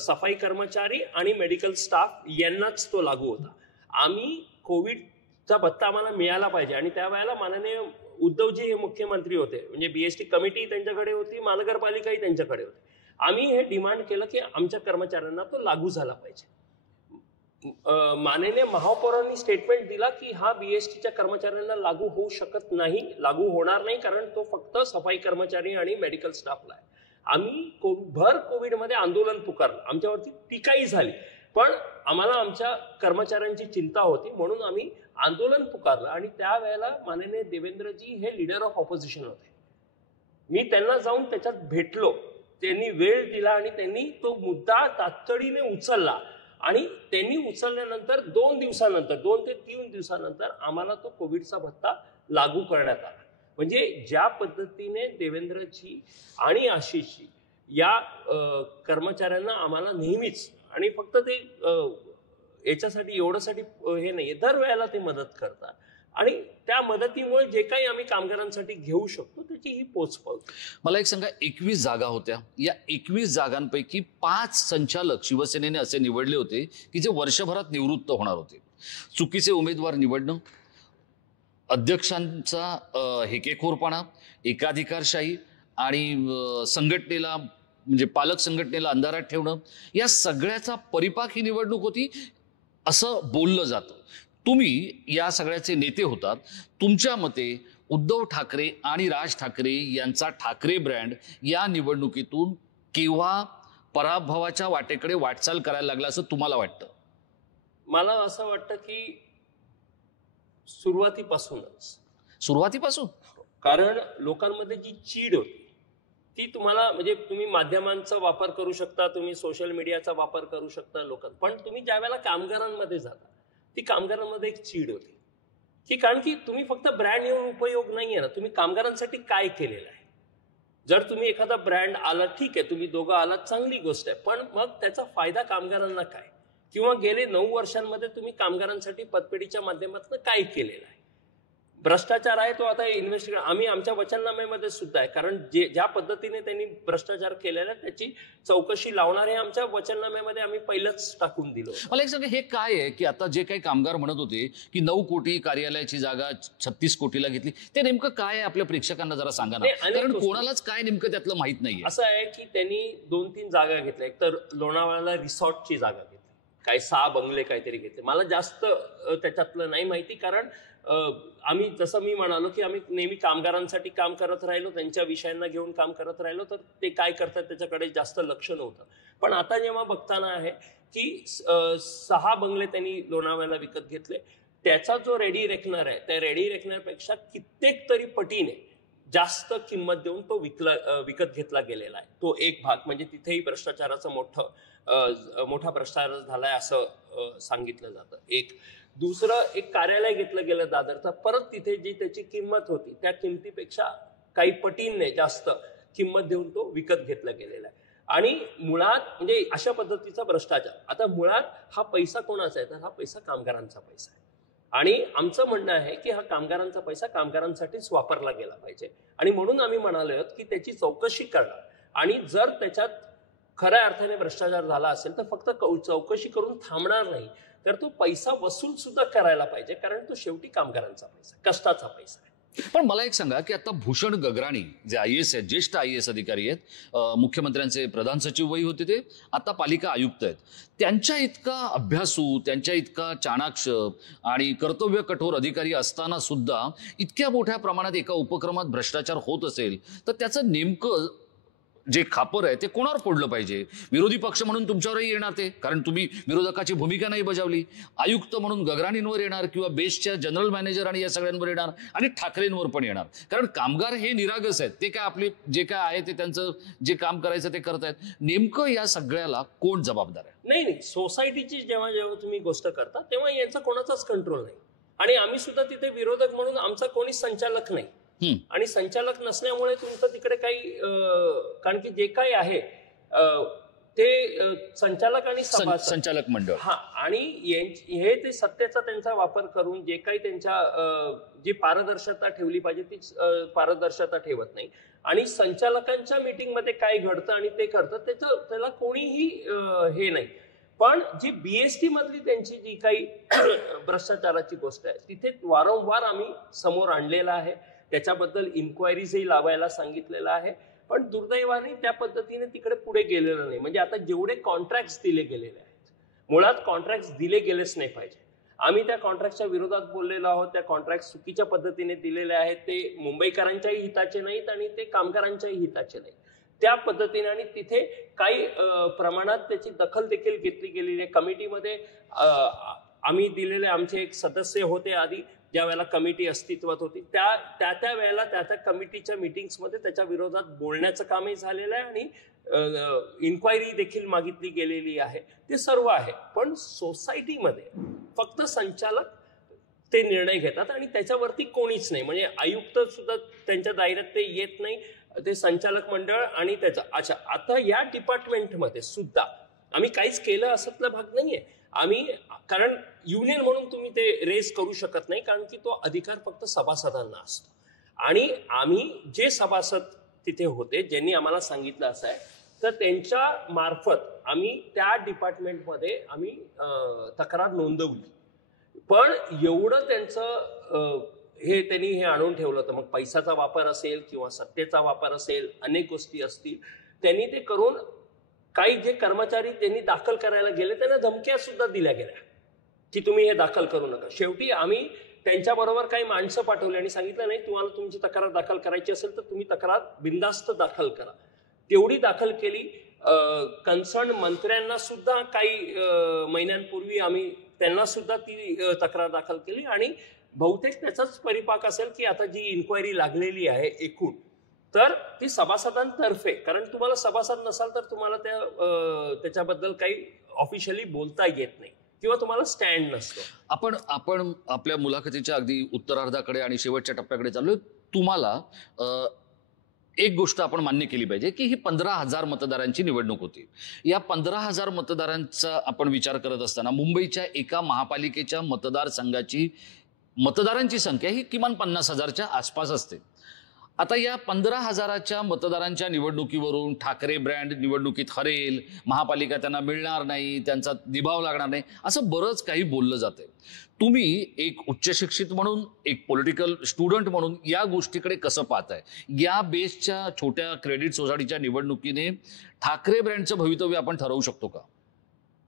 सफाई कर्मचारी आणि मेडिकल स्टाफ यांनाच तो लागू होता. आम्ही कोविडचा भत्ता आम्हाला मिळाला पाहिजे आणि त्यावेळेला माननीय उद्धवजी हे मुख्यमंत्री होते, म्हणजे बीएसटी कमिटी त्यांच्याकडे होती, महानगरपालिकाही त्यांच्याकडे होती. आम्ही हे डिमांड केलं की आमच्या कर्मचाऱ्यांना तो लागू झाला पाहिजे. माननीय महापौरांनी स्टेटमेंट दिला की हा बीएसटीच्या कर्मचाऱ्यांना लागू होऊ शकत नाही, लागू होणार नाही, कारण तो फक्त सफाई कर्मचारी आणि मेडिकल स्टाफला आहे. आम्ही भर कोविडमध्ये आंदोलन पुकारलं, आमच्यावरती टीकाही झाली, पण आम्हाला आमच्या कर्मचाऱ्यांची चिंता होती म्हणून आम्ही आंदोलन पुकारलं. आणि त्यावेळेला माननीय देवेंद्रजी हे लीडर ऑफ ऑपोजिशन होते. मी त्यांना जाऊन त्याच्यात भेटलो, त्यांनी वेळ दिला आणि त्यांनी तो मुद्दा तातडीने उचलला आणि त्यांनी उचलल्यानंतर 2 ते 3 दिवसानंतर आम्हाला तो कोविडचा भत्ता लागू करण्यात आला. म्हणजे ज्या पद्धतीने देवेंद्रजी आणि आशिषजी या कर्मचाऱ्यांना आम्हाला नेहमीच, आणि फक्त ते याच्यासाठी एवढ्यासाठी हे नाहीये, दरवेळेला ते मदत करतात आणि त्या मदतीमुळे जे काही आम्ही कामगारांसाठी घेऊ शकतो त्याची ही पोच पावते. मला एक सांगा, 21 जागा होत्या, या 21 जागांपैकी 5 संचालक शिवसेनेने असे निवडले होते की जे वर्षभरात निवृत्त होणार होते. चुकीचे उमेदवार निवडणं, अध्यक्षांचा हेकेखोरपणा, एकाधिकारशाही आणि संघटनेला म्हणजे पालक संघटनेला अंधारात ठेवणं, या सगळ्याचा परिपाक ही निवडणूक होती असं बोललं जातं. तुम्ही या सगळ्याचे नेते होतात. तुमच्या मते उद्धव ठाकरे आणि राज ठाकरे यांचा ठाकरे ब्रँड या निवडणुकीतून केव्हा पराभवाच्या वाटेकडे वाटचाल करायला लागला असं तुम्हाला वाटतं? मला असं वाटतं की सुरुवातीपासून, कारण लोकांमध्ये जी चीड होती ती तुम्हाला, म्हणजे तुम्ही माध्यमांचा वापर करू शकता, तुम्ही सोशल मीडियाचा वापर करू शकता पण तुम्ही ज्या वेळेला कामगारांमध्ये जाता ती कामगारांमध्ये एक चीड होती की, कारण की तुम्ही फक्त ब्रँड येऊन उपयोग नाहीये ना, तुम्ही कामगारांसाठी काय केलेलं आहे. जर तुम्ही एखादा ब्रँड आला ठीक आहे, तुम्ही दोघं आलात चांगली गोष्ट आहे, पण मग त्याचा फायदा कामगारांना काय, किंवा गेले 9 वर्षांमध्ये तुम्ही कामगारांसाठी पतपेढीच्या माध्यमातून काय केलेलं आहे. भ्रष्टाचार आहे तो आता इन्व्हेस्टिगेट आम्ही आमच्या वचननाम्यामध्ये सुद्धा आहे, कारण ज्या पद्धतीने त्यांनी भ्रष्टाचार केलेला त्याची चौकशी लावणार हे आमच्या वचननाम्यामध्ये आम्ही पहिलंच टाकून दिलं. मला एक सांगा, हे काय आहे की आता जे काही कामगार म्हणत होते की 9 कोटी कार्यालयाची जागा 36 कोटीला घेतली, ते नेमकं काय आहे आपल्या प्रेक्षकांना जरा सांगा ना, कारण कोणालाच काय नेमकं त्यातलं माहित नाहीये. असं आहे की त्यांनी 2-3 जागा घेतल्या. एक तर लोणावळ्याला रिसॉर्टची जागा घेतली, काही 6 बंगले काहीतरी घेतले. मला जास्त त्याच्यातलं नाही माहिती, कारण आम्ही जसं मी म्हणालो की आम्ही नेहमी कामगारांसाठी काम करत राहिलो, त्यांच्या विषयांना घेऊन काम करत राहिलो, तर ते काय करतात त्याच्याकडे जास्त लक्ष नव्हतं. पण आता जेव्हा बघताना आहे की 6 बंगले त्यांनी लोणावळ्याला विकत घेतले, त्याचा जो रेडी रेकनर आहे त्या रेडी रेकनरपेक्षा कित्येक तरी पटीने जास्त किंमत देऊन तो विकत घेतला गेलेला आहे. तो एक भाग, म्हणजे तिथेही भ्रष्टाचाराचं मोठा भ्रष्टाचार झालाय असं सांगितलं जातं. दुसरं एक कार्यालय घेतलं गेलं दादरचं, परत तिथे जी त्याची किंमत होती त्या किमतीपेक्षा काही पटींनी जास्त किंमत देऊन तो विकत घेतला गेलेला आहे. आणि मुळात म्हणजे अशा पद्धतीचा भ्रष्टाचार. आता मुळात हा पैसा कोणाचा आहे, तर हा पैसा कामगारांचा पैसा आहे आणि आमचं म्हणणं आहे की हा कामगारांचा पैसा कामगारांसाठीच वापरला गेला पाहिजे. आणि म्हणून आम्ही म्हणालो आहोत की त्याची चौकशी करणार, आणि जर त्याच्यात खऱ्या अर्थाने भ्रष्टाचार झाला असेल तर फक्त चौकशी करून थांबणार नाही, तर तो पैसा वसूल सुद्धा करायला पाहिजे, कारण तो शेवटी कामगारांचा पैसा, कष्टाचा पैसा आहे. पण मला एक सांगा की आता भूषण गगराणी जे IAS आहेत, ज्येष्ठ IAS अधिकारी आहेत, मुख्यमंत्र्यांचे प्रधान सचिवही होते, ते आता पालिका आयुक्त आहेत, त्यांच्या इतका अभ्यासू, त्यांच्या इतका चाणाक्ष आणि कर्तव्य कठोर अधिकारी असताना सुद्धा इतक्या मोठ्या प्रमाणात एका उपक्रमात भ्रष्टाचार होत असेल तर त्याचं नेमकं जे खापर आहे ते कोणावर फोडलं पाहिजे? विरोधी पक्ष म्हणून तुमच्यावरही येणार ते, कारण तुम्ही विरोधकाची भूमिका नाही बजावली. आयुक्त म्हणून गगराणींवर येणार किंवा बेस्टच्या जनरल मॅनेजर आणि या सगळ्यांवर येणार आणि ठाकरेंवर पण येणार. कारण कामगार हे निरागस आहेत, ते काय आपले जे काय आहे ते त्यांचं जे काम करायचं ते करतायत. नेमकं या सगळ्याला कोण जबाबदार आहे? नाही, सोसायटीची जेव्हा जेव्हा तुम्ही गोष्ट करता तेव्हा यांचा कोणाचाच कंट्रोल नाही. आणि आम्ही सुद्धा तिथे विरोधक म्हणून आमचा कोणी संचालक नाही. आणि संचालक नसल्यामुळे तुमचं तिकडे काही कारण की जे काही आहे ते संचालक आणि संचालक मंडळ आणि हे ते सत्तेचा त्यांचा वापर करून जे काही त्यांच्या जी पारदर्शकता ठेवली पाहिजे ती पारदर्शकता ठेवत नाही. आणि संचालकांच्या मीटिंगमध्ये काय घडतं आणि ते करतं त्याला कोणीही हे नाही. पण जी बीएसटी मधली त्यांची जी काही भ्रष्टाचाराची गोष्ट आहे तिथे वारंवार आम्ही समोर आणलेला आहे. त्याच्याबद्दल इन्क्वायरीजही लावायला सांगितलेलं आहे. पण दुर्दैवाने त्या पद्धतीने तिकडे पुढे गेलेलं नाही. म्हणजे आता जेवढे कॉन्ट्रॅक्ट दिले गेलेले आहेत, मुळात कॉन्ट्रॅक्ट दिले गेलेच नाही पाहिजे. आम्ही त्या कॉन्ट्रॅक्टच्या विरोधात बोललेलो आहोत. त्या कॉन्ट्रॅक्ट चुकीच्या पद्धतीने दिलेले आहेत. ते मुंबईकरांच्याही हिताचे नाहीत आणि ते कामगारांच्याही हिताचे नाहीत. त्या पद्धतीने आणि तिथे काही प्रमाणात त्याची दखल देखील घेतली गेलेली आहे. कमिटीमध्ये आम्ही दिलेले आमचे एक सदस्य होते आधी ज्या वेळेला कमिटी अस्तित्वात होती त्या वेळेला त्या कमिटीच्या मीटिंग्समध्ये त्याच्या विरोधात बोलण्याचं कामही झालेलं आहे आणि इन्क्वायरी देखील मागितली गेलेली आहे. ते सर्व आहे. पण सोसायटीमध्ये फक्त संचालक ते निर्णय घेतात आणि त्याच्यावरती कोणीच नाही. म्हणजे आयुक्त सुद्धा त्यांच्या दायऱ्यात ते येत नाही. ते संचालक मंडळ आणि त्याचा अच्छा आता या डिपार्टमेंटमध्ये सुद्धा आम्ही काहीच केलं असतला भाग नाहीये. आम्ही कारण युनियन म्हणून तुम्ही ते रेज करू शकत नाही कारण की तो अधिकार फक्त सभासदांना असतो. आणि आम्ही जे सभासद तिथे होते ज्यांनी आम्हाला सांगितलं असं आहे तर त्यांच्या मार्फत आम्ही त्या डिपार्टमेंटमध्ये आम्ही तक्रार नोंदवली. पण एवढं त्यांचं हे त्यांनी हे आणून ठेवलं होतं. मग पैशाचा वापर असेल किंवा सत्तेचा वापर असेल अनेक गोष्टी असतील त्यांनी ते करून काही जे कर्मचारी त्यांनी दाखल करायला गेले त्यांना धमक्या सुद्धा दिल्या गेल्या की तुम्ही हे दाखल करू नका. शेवटी आम्ही त्यांच्याबरोबर काही माणसं पाठवली आणि सांगितलं नाही तुम्हाला तुमची तक्रार दाखल करायची असेल तर तुम्ही तक्रार बिनधास्त दाखल करा. तेवढी दाखल केली. कन्सर्न मंत्र्यांना सुद्धा काही महिन्यांपूर्वी आम्ही त्यांना सुद्धा ती तक्रार दाखल केली आणि बहुतेक त्याचाच परिपाक असेल की आता जी इन्क्वायरी लागलेली आहे एकूण तर ती सभासदांतर्फे कारण तुम्हाला सभासद नसाल तर तुम्हाला त्याच्याबद्दल काही ऑफिशियली बोलता येत नाही किंवा तुम्हाला स्टँड नसतो. आपण आपल्या मुलाखतीच्या अगदी उत्तरार्धाकडे आणि शेवटच्या टप्प्याकडे चाललोय. तुम्हाला एक गोष्ट आपण मान्य केली पाहिजे की ही 15,000 मतदारांची निवडणूक होती. या 15,000 मतदारांचा आपण विचार करत असताना मुंबईच्या एका महापालिकेच्या मतदारसंघाची मतदारांची संख्या ही किमान 50,000च्या आसपास असते. आता या 15,000च्या मतदारांच्या निवडणुकीवरून ठाकरे ब्रँड निवडणुकीत हरेल, महापालिका त्यांना मिळणार नाही, त्यांचा निभाव लागणार नाही, असं बरंच काही बोललं जातंय. तुम्ही एक उच्च शिक्षित म्हणून एक पॉलिटिकल स्टुडंट म्हणून या गोष्टीकडे कसं पाहताय? या बेसच्या छोट्या क्रेडिट सोसायटीच्या निवडणुकीने ठाकरे ब्रँडचं भवितव्य आपण ठरवू शकतो का?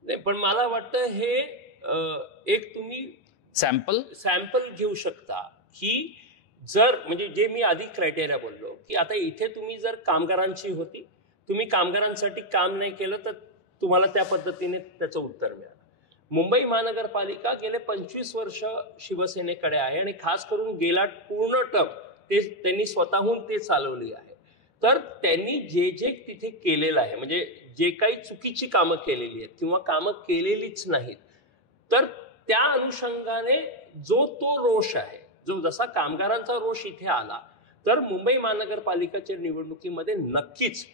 नाही, पण मला वाटतं हे एक तुम्ही सॅम्पल घेऊ शकता की जर म्हणजे जे मी आधी क्रायटेरिया बोललो की आता इथे तुम्ही जर कामगारांची होती तुम्ही कामगारांसाठी काम नाही केलं तर तुम्हाला त्या पद्धतीने त्याचं उत्तर मिळालं. मुंबई महानगरपालिका गेले 25 वर्ष शिवसेनेकडे आहे आणि खास करून गेला पूर्ण टर्म ते त्यांनी स्वतःहून ते चालवली आहे. तर त्यांनी जे जे तिथे केलेलं आहे म्हणजे जे काही चुकीची कामं केलेली आहेत किंवा कामं केलेलीच नाहीत तर त्या अनुषंगाने जो तो रोष आहे जो जसा कामगारांचा रोष इथे आला तर मुंबई महानगरपालिकेच्या निवडणुकीमध्ये नक्कीच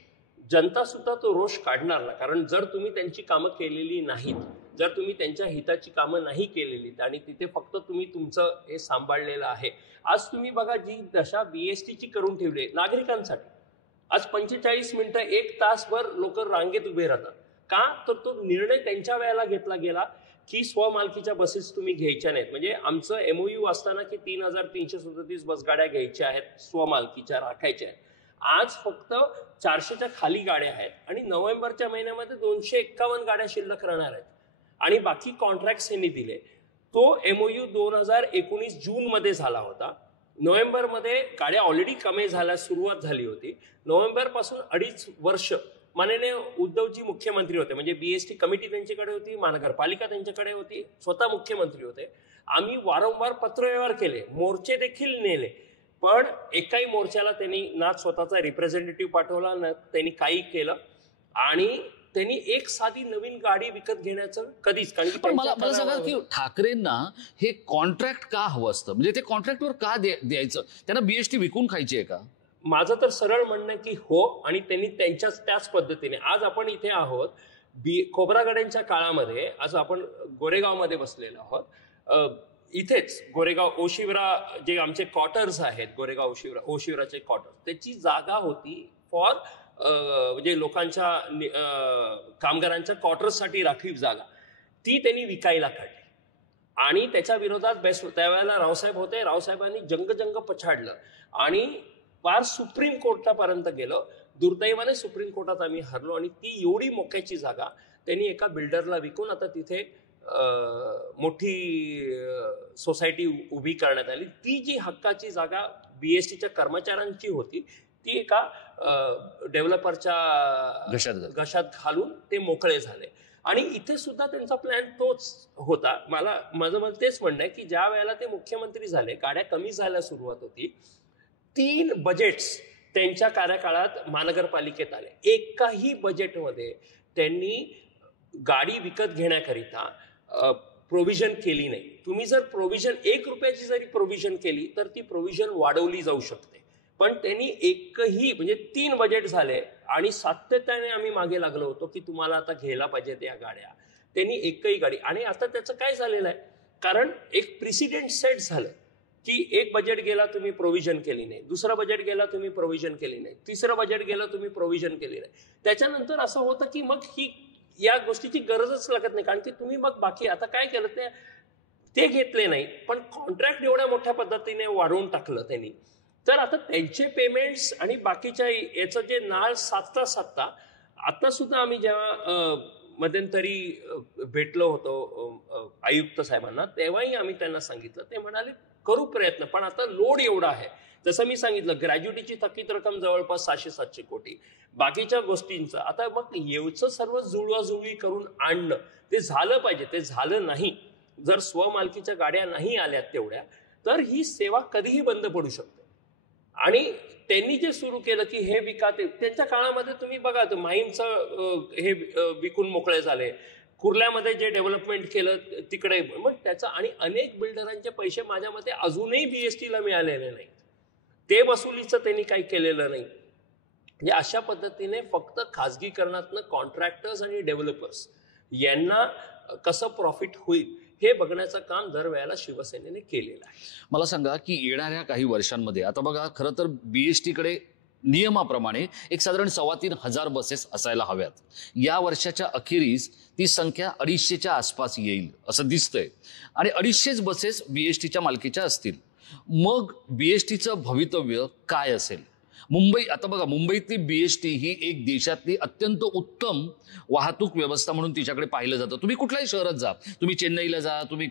जनता सुद्धा तो रोष काढणार ना. कारण जर तुम्ही त्यांची कामं केलेली नाहीत जर तुम्ही त्यांच्या हिताची कामं नाही केलेली आणि तिथे फक्त तुम्ही तुमचं हे सांभाळलेलं आहे. आज तुम्ही बघा जी दशा बीएसटीची करून ठेवली आहे नागरिकांसाठी. आज 45 मिनिटं 1 तासभर लोक रांगेत उभे राहतात. का तर तो निर्णय त्यांच्या वेळेला घेतला गेला की स्वमालकीच्या बसेस तुम्ही घ्यायच्या नाहीत. म्हणजे आमचं MOU असताना की 3,337 बसगाड्या घ्यायच्या आहेत स्वमालकीच्या राखायच्या आहेत. आज फक्त 400च्या खाली गाड्या आहेत आणि नोव्हेंबरच्या महिन्यामध्ये 251 गाड्या शिल्लक राहणार आहेत आणि बाकी कॉन्ट्रॅक्ट्स यांनी दिले. तो MOU 2019 जून मध्ये झाला होता. नोव्हेंबरमध्ये गाड्या ऑलरेडी कमी झाल्या सुरुवात झाली होती. नोव्हेंबरपासून 2.5 वर्ष माननीय उद्धवजी मुख्यमंत्री होते, म्हणजे BST कमिटी त्यांच्याकडे होती, महानगरपालिका त्यांच्याकडे होती, स्वतः मुख्यमंत्री होते. आम्ही वारंवार पत्रव्यवहार केले, मोर्चे देखील नेले, पण एकाही मोर्चाला त्यांनी ना स्वतःचा रिप्रेझेंटेटिव्ह पाठवला ना त्यांनी काही केलं. आणि त्यांनी एक साधी नवीन गाडी विकत घेण्याचं कधीच, कारण की मला सांगा की ठाकरेंना हे कॉन्ट्रॅक्ट का हवं असतं, म्हणजे ते कॉन्ट्रॅक्टवर का द्यायचं, त्यांना BST विकून खायची आहे का? माझं तर सरळ म्हणणं की हो, आणि त्यांनी त्याच पद्धतीने आज आपण इथे आहोत. खोब्रागड्यांच्या काळामध्ये आज आपण गोरेगावमध्ये बसलेलो आहोत. इथेच गोरेगाव ओशिवरा जे आमचे क्वार्टर्स आहेत, गोरेगाव ओशिवराचे क्वार्टर्स, त्याची जागा होती फॉर म्हणजे लोकांच्या कामगारांच्या क्वार्टर्ससाठी राखीव जागा, ती त्यांनी विकायला काढली. आणि त्याच्या विरोधात त्यावेळेला रावसाहेब होते, रावसाहेबांनी जंग पछाडलं आणि फार सुप्रीम कोर्टापर्यंत गेलो. दुर्दैवाने सुप्रीम कोर्टात आम्ही हरलो आणि ती एवढी मोक्याची जागा त्यांनी एका बिल्डरला विकून आता तिथे मोठी सोसायटी उभी करण्यात आली. ती जी हक्काची जागा BSTच्या कर्मचाऱ्यांची होती ती एका डेव्हलपरच्या घशात घालून ते मोकळे झाले. आणि इथे सुद्धा त्यांचा प्लॅन तोच होता. माझं तेच म्हणणं आहे की ज्या वेळेला ते मुख्यमंत्री झाले, गाड्या कमी झायला सुरुवात होती, 3 बजेट्स त्यांच्या कार्यकाळात महानगरपालिकेत आले. एकाही बजेटमध्ये त्यांनी गाडी विकत घेण्याकरिता प्रोव्हिजन केली नाही. तुम्ही जर प्रोव्हिजन 1 रुपयाची जरी प्रोव्हिजन केली तर ती प्रोव्हिजन वाढवली जाऊ शकते, पण त्यांनी एकही, म्हणजे 3 बजेट झाले आणि सातत्याने आम्ही मागे लागलो होतो की तुम्हाला आता घ्यायला पाहिजेत या गाड्या. त्यांनी एकही गाडी, आणि आता त्याचं काय झालेलं आहे, कारण एक प्रेसिडेंट सेट झालं की एक बजेट गेला तुम्ही प्रोव्हिजन केली नाही, दुसरं बजेट गेला तुम्ही प्रोव्हिजन केली नाही, तिसरं बजेट गेलं तुम्ही प्रोव्हिजन केली नाही. त्याच्यानंतर असं होतं की मग या गोष्टीची गरजच लागत नाही, कारण की तुम्ही मग बाकी आता काय केलं ते घेतले नाही, पण कॉन्ट्रॅक्ट एवढ्या मोठ्या पद्धतीने वाढवून टाकलं त्यांनी. तर आता त्यांचे पेमेंट्स आणि बाकीच्या याचं जे नाळ साधता आता सुद्धा आम्ही जेव्हा मध्यंतरी भेटलो होतो आयुक्त साहेबांना, तेव्हाही आम्ही त्यांना सांगितलं, ते म्हणाले करू प्रयत्न, पण आता लोड एवढा आहे. जसं मी सांगितलं, ग्रॅज्युटीची थकीत रक्कम जवळपास 600-700 कोटी, बाकीच्या गोष्टींचं आता मग येवचं सर्व जुळवाजुळवी करून आणणं, ते झालं पाहिजे. ते झालं नाही. जर स्वमालकीच्या गाड्या नाही आल्यात तेवढ्या, तर ही सेवा कधीही बंद पडू शकते. आणि त्यांनी जे सुरू केलं की हे विका, त्यांच्या काळामध्ये तुम्ही बघा, माहीमचं हे विकून मोकळे झाले, कुर्ल्यामध्ये जे डेव्हलपमेंट केलं तिकडे, मग त्याचा, आणि अनेक बिल्डरांचे पैसे माझ्या मते अजूनही BSTला मिळालेले नाही, ते वसुलीचं त्यांनी काही केलेलं नाही. म्हणजे अशा पद्धतीने फक्त खाजगीकरणातनं कॉन्ट्रॅक्टर्स आणि डेव्हलपर्स यांना कसं प्रॉफिट होईल हे बघण्याचं काम दरवेळेला शिवसेनेने केलेलं आहे. मला सांगा की येणाऱ्या काही वर्षांमध्ये, आता बघा, खरं तर BSTकडे नियमाप्रमाणे एक साधारण 3,500 बसेस असायला हव्यात. या वर्षाच्या अखेरीस ती संख्या 250च्या आसपास येईल असं दिसतंय, आणि 250 बसेस BSTच्या मालकीच्या असतील. मग BSTचं भवितव्य काय असेल? आता बघा, मुंबईतली BST ही एक देशातली अत्यंत उत्तम वाहतूक व्यवस्था म्हणून तिच्याकडे पाहिलं जातं. तुम्ही कुठल्याही शहरात जा, तुम्ही चेन्नईला जा, तुम्ही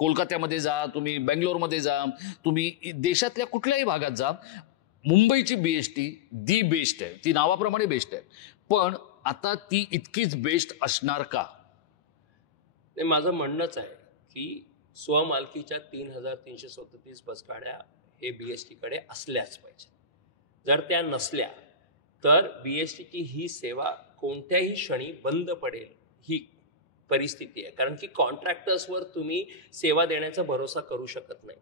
कोलकात्यामध्ये जा, तुम्ही बेंगलोरमध्ये जा, तुम्ही देशातल्या कुठल्याही भागात जा, मुंबईची BST दी बेस्ट आहे. ती नावाप्रमाणे बेस्ट आहे, पण आता ती इतकीच बेस्ट असणार का? माझं म्हणणंच आहे की स्वमालकीच्या 3,337 बस गाड्या हे BSTकडे असल्याच पाहिजे. जर त्या नसल्या तर BSTची ही सेवा कोणत्याही क्षणी बंद पडेल ही परिस्थिती आहे, कारण की कॉन्ट्रॅक्टर्सवर तुम्ही सेवा देण्याचा भरोसा करू शकत नाही.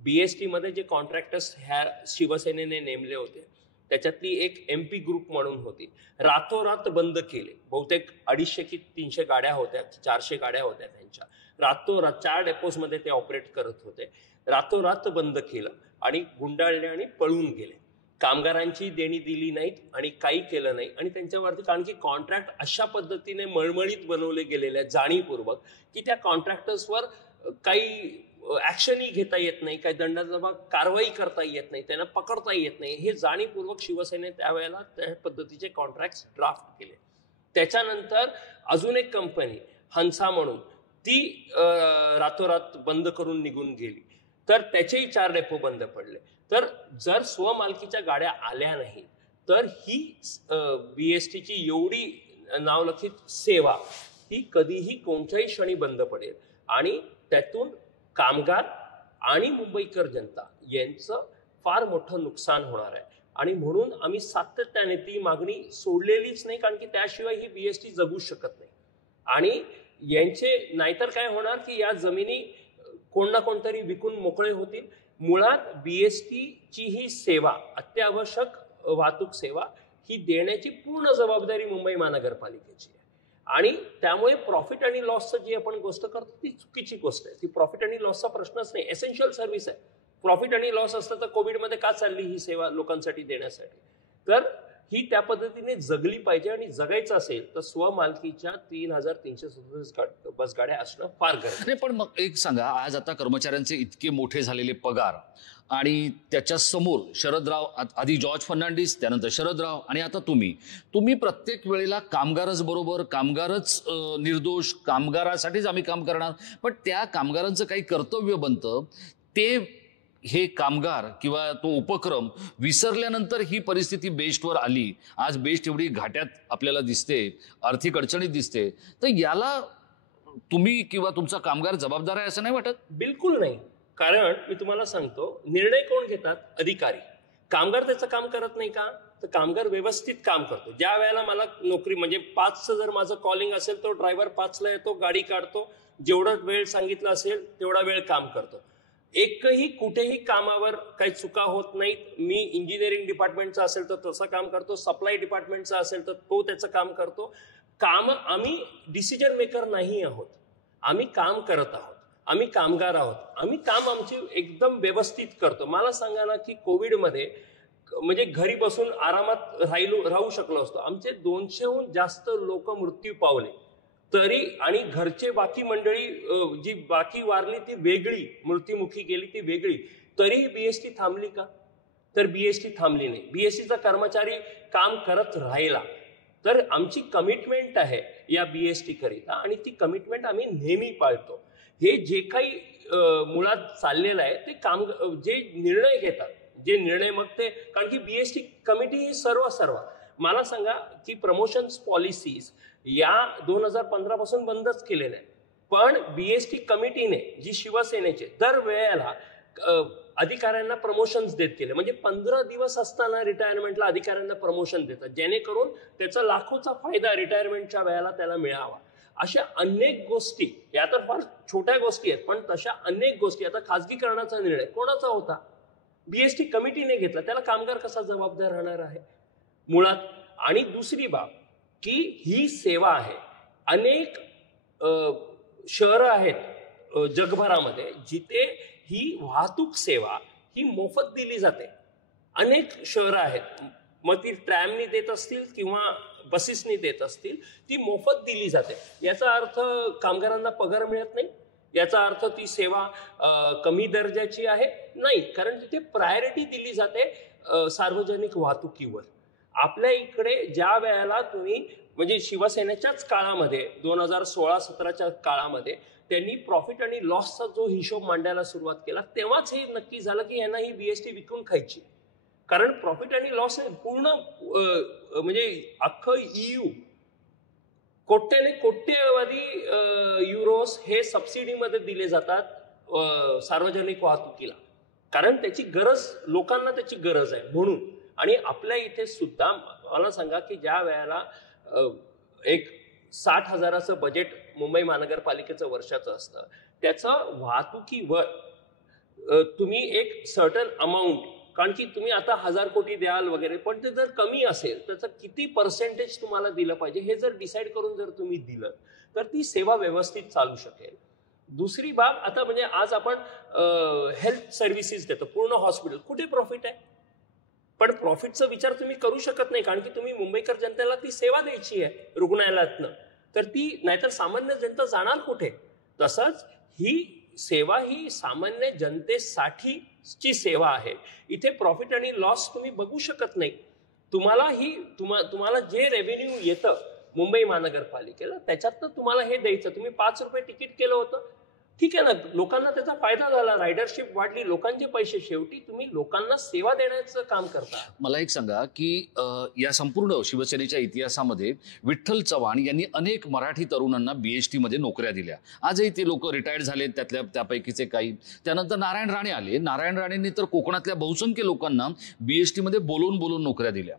BSTमध्ये जे कॉन्ट्रॅक्टर्स ह्या शिवसेनेने नेमले होते त्याच्यातली एक MP ग्रुप म्हणून होती, रातोरात बंद केले. बहुतेक 250 की 300 गाड्या होत्या, 400 गाड्या होत्या त्यांच्या, रातोरात 4 डेपोजमध्ये ते ऑपरेट करत होते. रातोरात बंद केलं आणि गुंडाळले आणि पळून गेले. कामगारांची देणी दिली नाहीत आणि काही केलं नाही. आणि त्यांच्यावरती, कारण की कॉन्ट्रॅक्ट अशा पद्धतीने मळमळीत बनवले गेलेले आहेत जाणीवपूर्वक, की त्या कॉन्ट्रॅक्टर्सवर काही ऍक्शनही घेता येत नाही, काही दंडात्मक कारवाई करता येत नाही, त्यांना पकडता येत नाही. हे जाणीवपूर्वक शिवसेने त्यावेळेला त्या पद्धतीचे कॉन्ट्रॅक्ट ड्राफ्ट केले. त्याच्यानंतर अजून एक कंपनी हंसा म्हणून, ती रातोरात बंद करून निघून गेली. तर त्याचेही 4 डेपो बंद पडले. तर जर स्वमालकीच्या गाड्या आल्या नाही तर ही BSTची एवढी नावलौकिक सेवा ही कधीही कोणत्याही क्षणी बंद पडेल आणि त्यातून कामगार आणि मुंबईकर जनता यांचं फार मोठं नुकसान होणार आहे. आणि म्हणून आम्ही सातत्याने ती मागणी सोडलेलीच नाही, कारण की त्याशिवाय ही BST जगू शकत नाही. आणि यांचे नाहीतर काय होणार की या जमिनी कोण ना कोणतरी विकून मोकळे होतील. मुळात BSTची ही सेवा, अत्यावश्यक वाहतूक सेवा ही देण्याची पूर्ण जबाबदारी मुंबई महानगरपालिकेची आहे. आणि त्यामुळे प्रॉफिट आणि लॉसचं जी आपण गोष्ट करतो ती चुकीची गोष्ट आहे. ती प्रॉफिट आणि लॉसचा प्रश्नच नाही, एसेन्शियल सर्व्हिस आहे. प्रॉफिट आणि लॉस असतं तर कोविडमध्ये का चालली ही सेवा लोकांसाठी देण्यासाठी? तर ही त्या पद्धतीने जगली पाहिजे आणि जगायचं असेल तर स्वमालकीच्या 3,337 बसगाड्या असणं फार गरजेचं आहे. पण मग एक सांगा, आज आता कर्मचाऱ्यांचे इतके मोठे झालेले पगार आणि त्याच्या समोर शरदराव, आधी जॉर्ज फर्नांडिस, त्यानंतर शरदराव आणि आता तुम्ही प्रत्येक वेळेला कामगारच बरोबर, कामगारच निर्दोष, कामगारासाठीच आम्ही काम करणार. पण त्या कामगारांचं काही कर्तव्य बनतं ते हे कामगार किंवा तो उपक्रम विसरल्यानंतर ही परिस्थिती बेस्टवर आली. आज बेस्ट एवढी घाट्यात आपल्याला दिसते, आर्थिक अडचणीत दिसते. तर याला तुम्ही किंवा तुमचा कामगार जबाबदार आहे असं नाही वाटत? बिलकुल नाही. कारण मी तुम्हाला सांगतो, निर्णय कोण घेतात? अधिकारी. कामगार त्याचं काम करत नाही का? तर कामगार व्यवस्थित काम करतो. ज्या वेळेला मला नोकरी म्हणजे 5चं जर माझं कॉलिंग असेल तो ड्रायव्हर 5ला येतो, गाडी काढतो, जेवढा वेळ सांगितला असेल तेवढा वेळ काम करतो. एकही कुठेही कामावर काही चुका होत नाहीत. मी इंजिनिअरिंग डिपार्टमेंटचा असेल तर तसं काम करतो, सप्लाय डिपार्टमेंटचा असेल तर तो त्याचं काम करतो. काम आम्ही डिसिजन मेकर नाही आहोत, आम्ही काम करत आहोत, आम्ही कामगार आहोत. आम्ही काम आमची एकदम व्यवस्थित करतो. मला सांगा ना की कोविडमध्ये म्हणजे घरी बसून आरामात राहू शकलो असतो. आमचे 200हून जास्त लोक मृत्यू पावले तरी, आणि घरचे बाकी मंडळी जी बाकी वारली ती वेगळी, मृत्युमुखी गेली ती वेगळी, तरी BST थांबली का? तर BST थांबली नाही. BSTचा कर्मचारी काम करत राहिला. तर आमची कमिटमेंट आहे या BST करिता आणि ती कमिटमेंट आम्ही नेहमी पाळतो. हे जे काही मुळात चाललेलं आहे ते जे निर्णय घेतात, जे निर्णय मग ते, कारण की BST कमिटी ही सर्व मला सांगा की प्रमोशन्स पॉलिसीज या 2015 पासून बंदच केलेल्या आहेत. पण BST कमिटीने जी शिवसेनेचे दरवेळेला अधिकाऱ्यांना प्रमोशन्स देत गेले. म्हणजे 15 दिवस असताना रिटायरमेंटला अधिकाऱ्यांना प्रमोशन देतात, जेणेकरून त्याचा लाखोचा फायदा रिटायरमेंटच्या वेळेला त्याला मिळावा. अशा अनेक गोष्टी, या तर फार छोट्या गोष्टी आहेत, पण तशा अनेक गोष्टी. आता खाजगीकरणाचा निर्णय कोणाचा होता? BST कमिटीने घेतला. त्याला कामगार कसा जबाबदार राहणार आहे मुळात? आणि दुसरी बाब की ही सेवा आहे. अनेक शहरं आहेत जगभरामध्ये जिथे ही वाहतूक सेवा ही मोफत दिली जाते. अनेक शहरं आहेत, मग ती ट्रॅमनी देत असतील किंवा बसेसनी देत असतील, ती मोफत दिली जाते. याचा अर्थ कामगारांना पगार मिळत नाही? याचा अर्थ ती सेवा कमी दर्जाची आहे? नाही, कारण तिथे प्रायोरिटी दिली जाते सार्वजनिक वाहतुकीवर. आपल्या इकडे ज्या वेळेला तुम्ही म्हणजे शिवसेनेच्याच काळामध्ये 2016-17च्या काळामध्ये त्यांनी प्रॉफिट आणि लॉसचा जो हिशोब मांडायला सुरुवात केला, तेव्हाच हे नक्की झालं की यांना ही BST विकून खायची. कारण प्रॉफिट आणि लॉस पूर्ण म्हणजे अख्खं EU कोट्यवधी युरोस हे सबसिडीमध्ये दिले जातात सार्वजनिक वाहतुकीला, कारण त्याची गरज, लोकांना त्याची गरज आहे म्हणून. आणि आपल्या इथे सुद्धा मला सांगा की ज्या वेळेला एक 60,000चं बजेट मुंबई महानगरपालिकेचं वर्षाचं असतं, त्याचं वाहतुकीवर तुम्ही एक सर्टन अमाऊंट, कारण की तुम्ही आता 1000 कोटी द्याल वगैरे, पण ते जर कमी असेल त्याचं किती पर्सेंटेज तुम्हाला दिलं पाहिजे हे जर डिसाईड करून जर तुम्ही दिलं तर ती सेवा व्यवस्थित चालू शकेल. दुसरी बाब, आता म्हणजे आज आपण हेल्थ सर्व्हिसेस देतो, पूर्ण हॉस्पिटल, कुठे प्रॉफिट आहे? पण प्रॉफिटचा विचार तुम्ही करू शकत नाही, कारण की तुम्ही मुंबईकर जनतेला ती सेवा द्यायची आहे रुग्णालयातनं, तर ती नाहीतर सामान्य जनता जाणार कुठे? तसंच ही सेवा ही सामान्य जनतेसाठीची सेवा आहे. इथे प्रॉफिट आणि लॉस तुम्ही बघू शकत नाही. तुम्हाला जे रेव्हेन्यू येतं मुंबई महानगरपालिकेला त्याच्यातनं तुम्हाला हे द्यायचं. तुम्ही 5 रुपये तिकीट केलं होतं, ठीक आहे ना, लोकांना त्याचा फायदा झाला, रायडरशिप वाढली, लोकांचे पैसे, शेवटी तुम्ही लोकांना सेवा देण्याचं काम करता. मला एक सांगा की या संपूर्ण शिवसेनेच्या इतिहासामध्ये विठ्ठल चव्हाण यांनी अनेक मराठी तरुणांना BHT मध्ये नोकऱ्या दिल्या. आजही ते लोक रिटायर्ड झाले, त्यापैकीचे काही. त्यानंतर नारायण राणे आले. नारायण राणेंनी तर कोकणातल्या बहुसंख्य लोकांना BHT मध्ये बोलून नोकऱ्या दिल्या.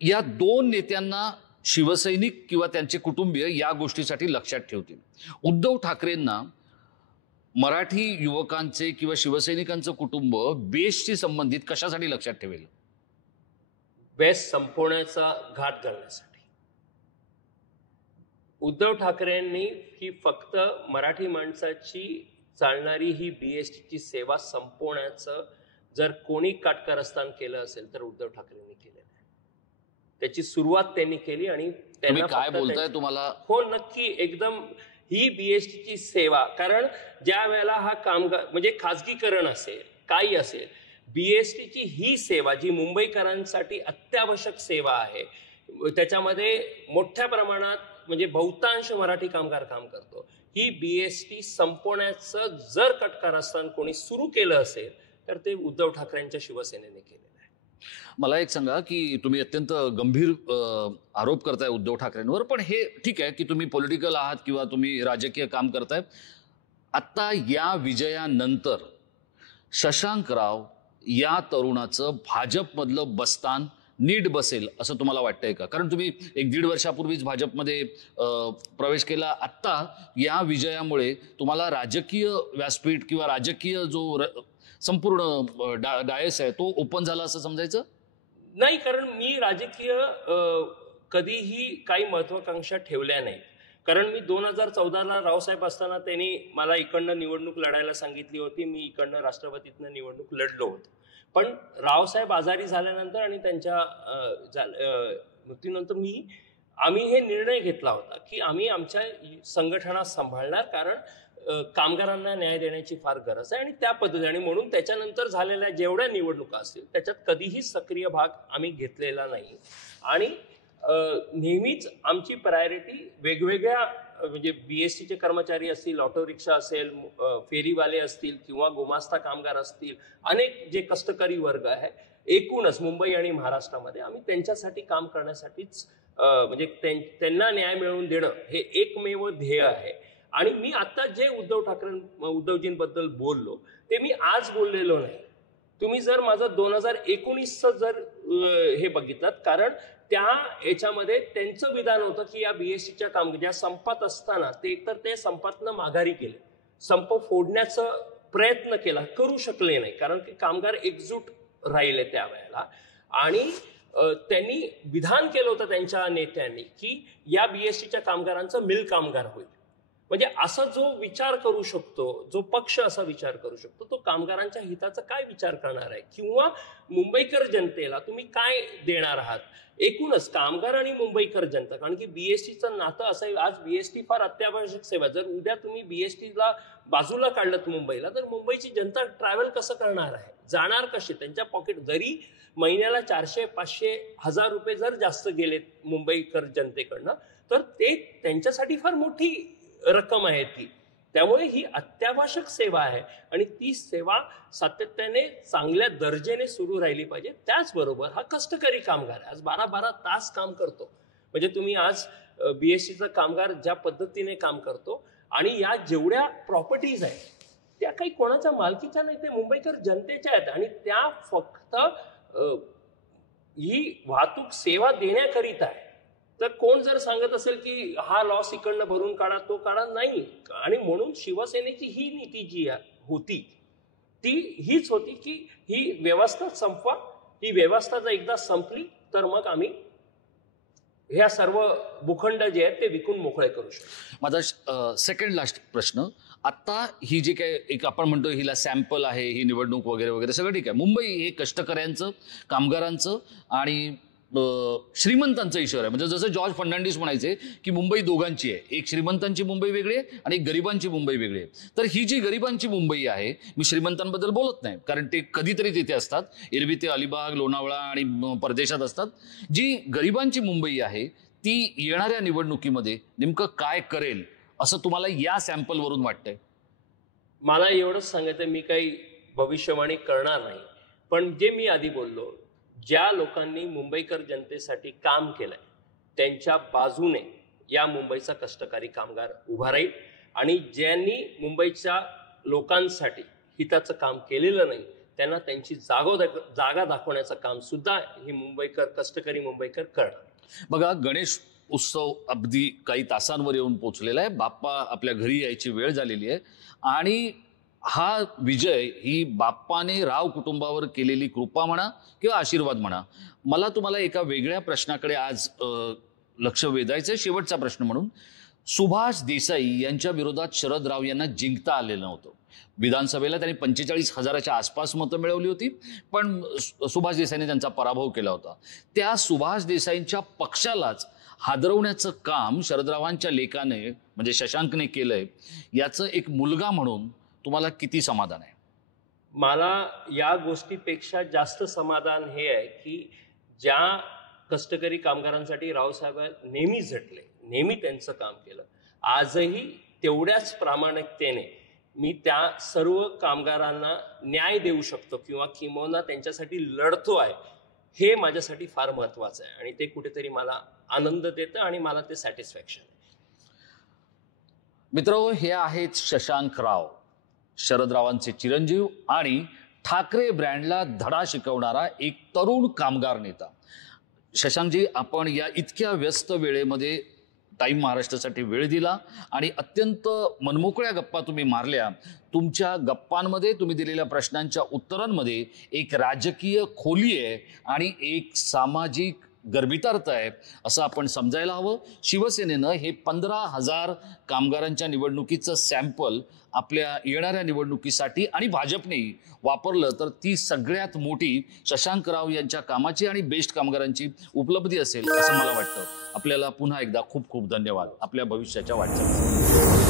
या दोन नेत्यांना शिवसैनिक किंवा त्यांचे कुटुंबीय या गोष्टीसाठी लक्षात ठेवतील. उद्धव ठाकरेंना मराठी युवकांचे किंवा शिवसैनिकांचं कुटुंब बेसशी संबंधित कशासाठी लक्षात ठेवेल? बेस संपवण्याचा घाट घालण्यासाठी. उद्धव ठाकरेंनी ही फक्त मराठी माणसाची चालणारी ही BHTची सेवा संपवण्याचं जर कोणी काटकारस्थान केलं असेल तर उद्धव ठाकरेंनी केलेलं आहे. त्याची सुरुवात त्यांनी केली आणि त्यांना काय बोलताय तुम्हाला? हो नक्की, एकदम ही BHTची सेवा. कारण ज्या वेळेला हा कामगार म्हणजे खाजगीकरण असेल काही असेल, BHTची ही सेवा जी मुंबईकरांसाठी अत्यावश्यक सेवा आहे, त्याच्यामध्ये मोठ्या प्रमाणात म्हणजे बहुतांश मराठी कामगार काम करतो. ही BHT संपवण्याचं जर कटकारस्थान कोणी सुरू केलं असेल तर ते उद्धव ठाकरेंच्या शिवसेनेने केलेलं आहे. मला एक सांगा की तुम्ही अत्यंत गंभीर आरोप करताय उद्धव ठाकरेंवर, पण हे ठीक आहे की तुम्ही पॉलिटिकल आहात किंवा तुम्ही राजकीय काम करताय. आता या विजयानंतर शशांकराव या तरुणाचं भाजपमधलं बस्तान नीट बसेल असं तुम्हाला वाटतंय का? कारण तुम्ही 1-1.5 वर्षापूर्वीच भाजपमध्ये प्रवेश केला. आत्ता या विजयामुळे तुम्हाला राजकीय व्यासपीठ किंवा राजकीय जो संपूर्ण डायस आहे तो ओपन झाला असं समजायचं? नाही, कारण मी राजकीय कधीही काही महत्वाकांक्षा ठेवल्या नाही. कारण मी 2014ला रावसाहेब असताना त्यांनी मला इकडनं निवडणूक लढायला सांगितली होती, मी इकडनं राष्ट्रवादीतनं निवडणूक लढलो होतो. पण रावसाहेब आजारी झाल्यानंतर आणि त्यांच्या मृत्यूनंतर आम्ही हे निर्णय घेतला होता की आम्ही आमच्या संघटना सांभाळणार, कारण कामगारांना न्याय देण्याची फार गरज आहे आणि त्या पद्धतीने. आणि म्हणून त्याच्यानंतर झालेल्या जेवढ्या निवडणुका असतील त्याच्यात कधीही सक्रिय भाग आम्ही घेतलेला नाही. आणि नेहमीच आमची प्रायोरिटी वेगवेगळ्या म्हणजे BHTचे कर्मचारी असतील, ऑटो रिक्षा असेल, फेरीवाले असतील किंवा गुमास्ता कामगार असतील, अनेक जे कष्टकरी वर्ग आहे एकूणच मुंबई आणि महाराष्ट्रामध्ये आम्ही त्यांच्यासाठी काम करण्यासाठीच म्हणजे त्यांना न्याय मिळवून देणं हे एकमेव ध्येय आहे. आणि मी आता जे उद्धवजींबद्दल बोललो ते मी आज बोललेलो नाही. तुम्ही जर माझं 2019चं जर हे बघितलं, कारण त्या याच्यामध्ये त्यांचं विधान होतं की या BHTच्या ज्या संपात असताना ते संपातनं माघारी केले, संप फोडण्याचा प्रयत्न केला, करू शकले नाही कारण की कामगार एकजूट राहिले त्यावेळेला. आणि त्यांनी विधान केलं होतं त्यांच्या नेत्यांनी की या BHTच्या कामगारांचं मिल कामगार होईल. म्हणजे असा जो विचार करू शकतो, जो पक्ष असा विचार करू शकतो, तो कामगारांच्या हिताचा काय विचार करणार आहे किंवा मुंबईकर जनतेला तुम्ही काय देणार आहात? एकूणच कामगार आणि मुंबईकर जनता, कारण की BHTचं नातं असं आहे. आज BHT फार अत्यावश्यक सेवा. जर उद्या तुम्ही BHTला बाजूला काढलं मुंबईला, तर मुंबईची जनता ट्रॅव्हल कसं करणार आहे, जाणार कसे? त्यांच्या पॉकेट जरी महिन्याला 400-500-1000 रुपये जर जास्त गेले मुंबईकर जनतेकडनं, तर ते त्यांच्यासाठी फार मोठी रक्कम आहे ती. त्यामुळे ही अत्यावश्यक सेवा आहे आणि ती सेवा सातत्याने चांगल्या दर्जेने सुरू राहिली पाहिजे. त्याचबरोबर हा कष्टकरी कामगार आहे, आज 12-12 तास काम करतो. म्हणजे तुम्ही आज BHTचा कामगार ज्या पद्धतीने काम करतो आणि या जेवढ्या प्रॉपर्टीज आहेत त्या काही कोणाच्या मालकीच्या नाही, ते मुंबईकर जनतेच्या आहेत. आणि त्या फक्त ही वाहतूक सेवा देण्याकरिता आहे. तर कोण जर सांगत असेल की हा लॉस इकडनं भरून काढा, तो काढा, नाही. आणि म्हणून शिवसेनेची ही नीती जी होती ती हीच होती की ही व्यवस्था संपवा. ही व्यवस्था जर एकदा संपली तर मग आम्ही ह्या सर्व भूखंड जे आहेत ते विकून मोकळे करू शकतो. माझा सेकंड लास्ट प्रश्न, आता ही जी काय एक आपण म्हणतो हिला सॅम्पल आहे, ही निवडणूक वगैरे वगैरे सगळं ठीक आहे. मुंबई हे कष्टकऱ्यांचं, कामगारांचं आणि श्रीमंतांचं शहर आहे. म्हणजे जसं जॉर्ज फर्नांडिस म्हणायचे की मुंबई दोघांची आहे, एक श्रीमंतांची मुंबई वेगळी आहे आणि एक गरिबांची मुंबई वेगळी आहे. तर ही जी गरिबांची मुंबई आहे, मी श्रीमंतांबद्दल बोलत नाही कारण ते कधीतरी तिथे असतात, एरवी ते अलिबाग, लोणावळा आणि परदेशात असतात. जी गरिबांची मुंबई आहे ती येणाऱ्या निवडणुकीमध्ये नेमकं काय करेल असं तुम्हाला या सॅम्पलवरून वाटतंय? मला एवढंच सांगायचं, मी काही भविष्यवाणी करणार नाही, पण जे मी आधी बोललो, ज्या लोकांनी मुंबईकर जनतेसाठी काम केलंय त्यांच्या बाजूने या मुंबईचा कष्टकरी कामगार उभा राहील, आणि ज्यांनी मुंबईच्या लोकांसाठी हिताचं काम केलेलं नाही त्यांना त्यांची जागा दाखवण्याचं काम सुद्धा ही मुंबईकर, कष्टकरी मुंबईकर करणार. बघा, गणेश उत्सव अगदी काही तासांवर येऊन पोचलेला आहे. बाप्पा आपल्या घरी यायची वेळ झालेली आहे आणि हा विजय ही बाप्पाने राव कुटुंबावर केलेली कृपा म्हणा किंवा आशीर्वाद म्हणा. मला तुम्हाला एका वेगळ्या प्रश्नाकडे आज लक्ष वेधायचंय, शेवटचा प्रश्न म्हणून. सुभाष देसाई यांच्या विरोधात शरद राव यांना जिंकता आलेलं नव्हतं. विधानसभेला त्यांनी 45,000च्या आसपास मतं मिळवली होती, पण सुभाष देसाईंनी त्यांचा पराभव केला होता. त्या सुभाष देसाईंच्या पक्षालाच हादरवण्याचं काम शरदरावांच्या लेखाने म्हणजे शशांकने केलंय. याचं एक मुलगा म्हणून तुम्हाला किती समाधान आहे? मला या गोष्टीपेक्षा जास्त समाधान हे आहे की ज्या कष्टकरी कामगारांसाठी रावसाहेब नेहमी झटले, नेहमी त्यांचं काम केलं, आजही तेवढ्याच प्रामाणिकतेने मी त्या सर्व कामगारांना न्याय देऊ शकतो किंवा किंवा त्यांच्यासाठी लढतो आहे, हे माझ्यासाठी फार महत्वाचं आहे आणि ते कुठेतरी मला आनंद देतं आणि मला ते सॅटिस्फॅक्शन आहे. मित्र, हे आहेत शशांक राव, शरदरावांचे चिरंजीव आणि ठाकरे ब्रँडला धडा शिकवणारा एक तरुण कामगार नेता. शशांकजी, आपण या इतक्या व्यस्त वेळेमध्ये टाइम महाराष्ट्रासाठी वेळ दिला आणि अत्यंत मनमोकळ्या गप्पा तुम्ही मारल्या. तुमच्या गप्पांमध्ये, तुम्ही दिलेल्या प्रश्नांच्या उत्तरांमध्ये एक राजकीय खोली आहे आणि एक सामाजिक गर्भितार्थ आहे असं आपण समजायला हवं. शिवसेनेनं हे 15,000 कामगारांच्या निवडणुकीचं सॅम्पल आपल्या येणाऱ्या निवडणुकीसाठी आणि भाजपनेही वापरलं तर ती सगळ्यात मोठी शशांकराव यांच्या कामाची आणि बेस्ट कामगारांची उपलब्धी असेल असं मला वाटतं. आपल्याला पुन्हा एकदा खूप खूप धन्यवाद आपल्या भविष्याच्या वाटचालीसाठी.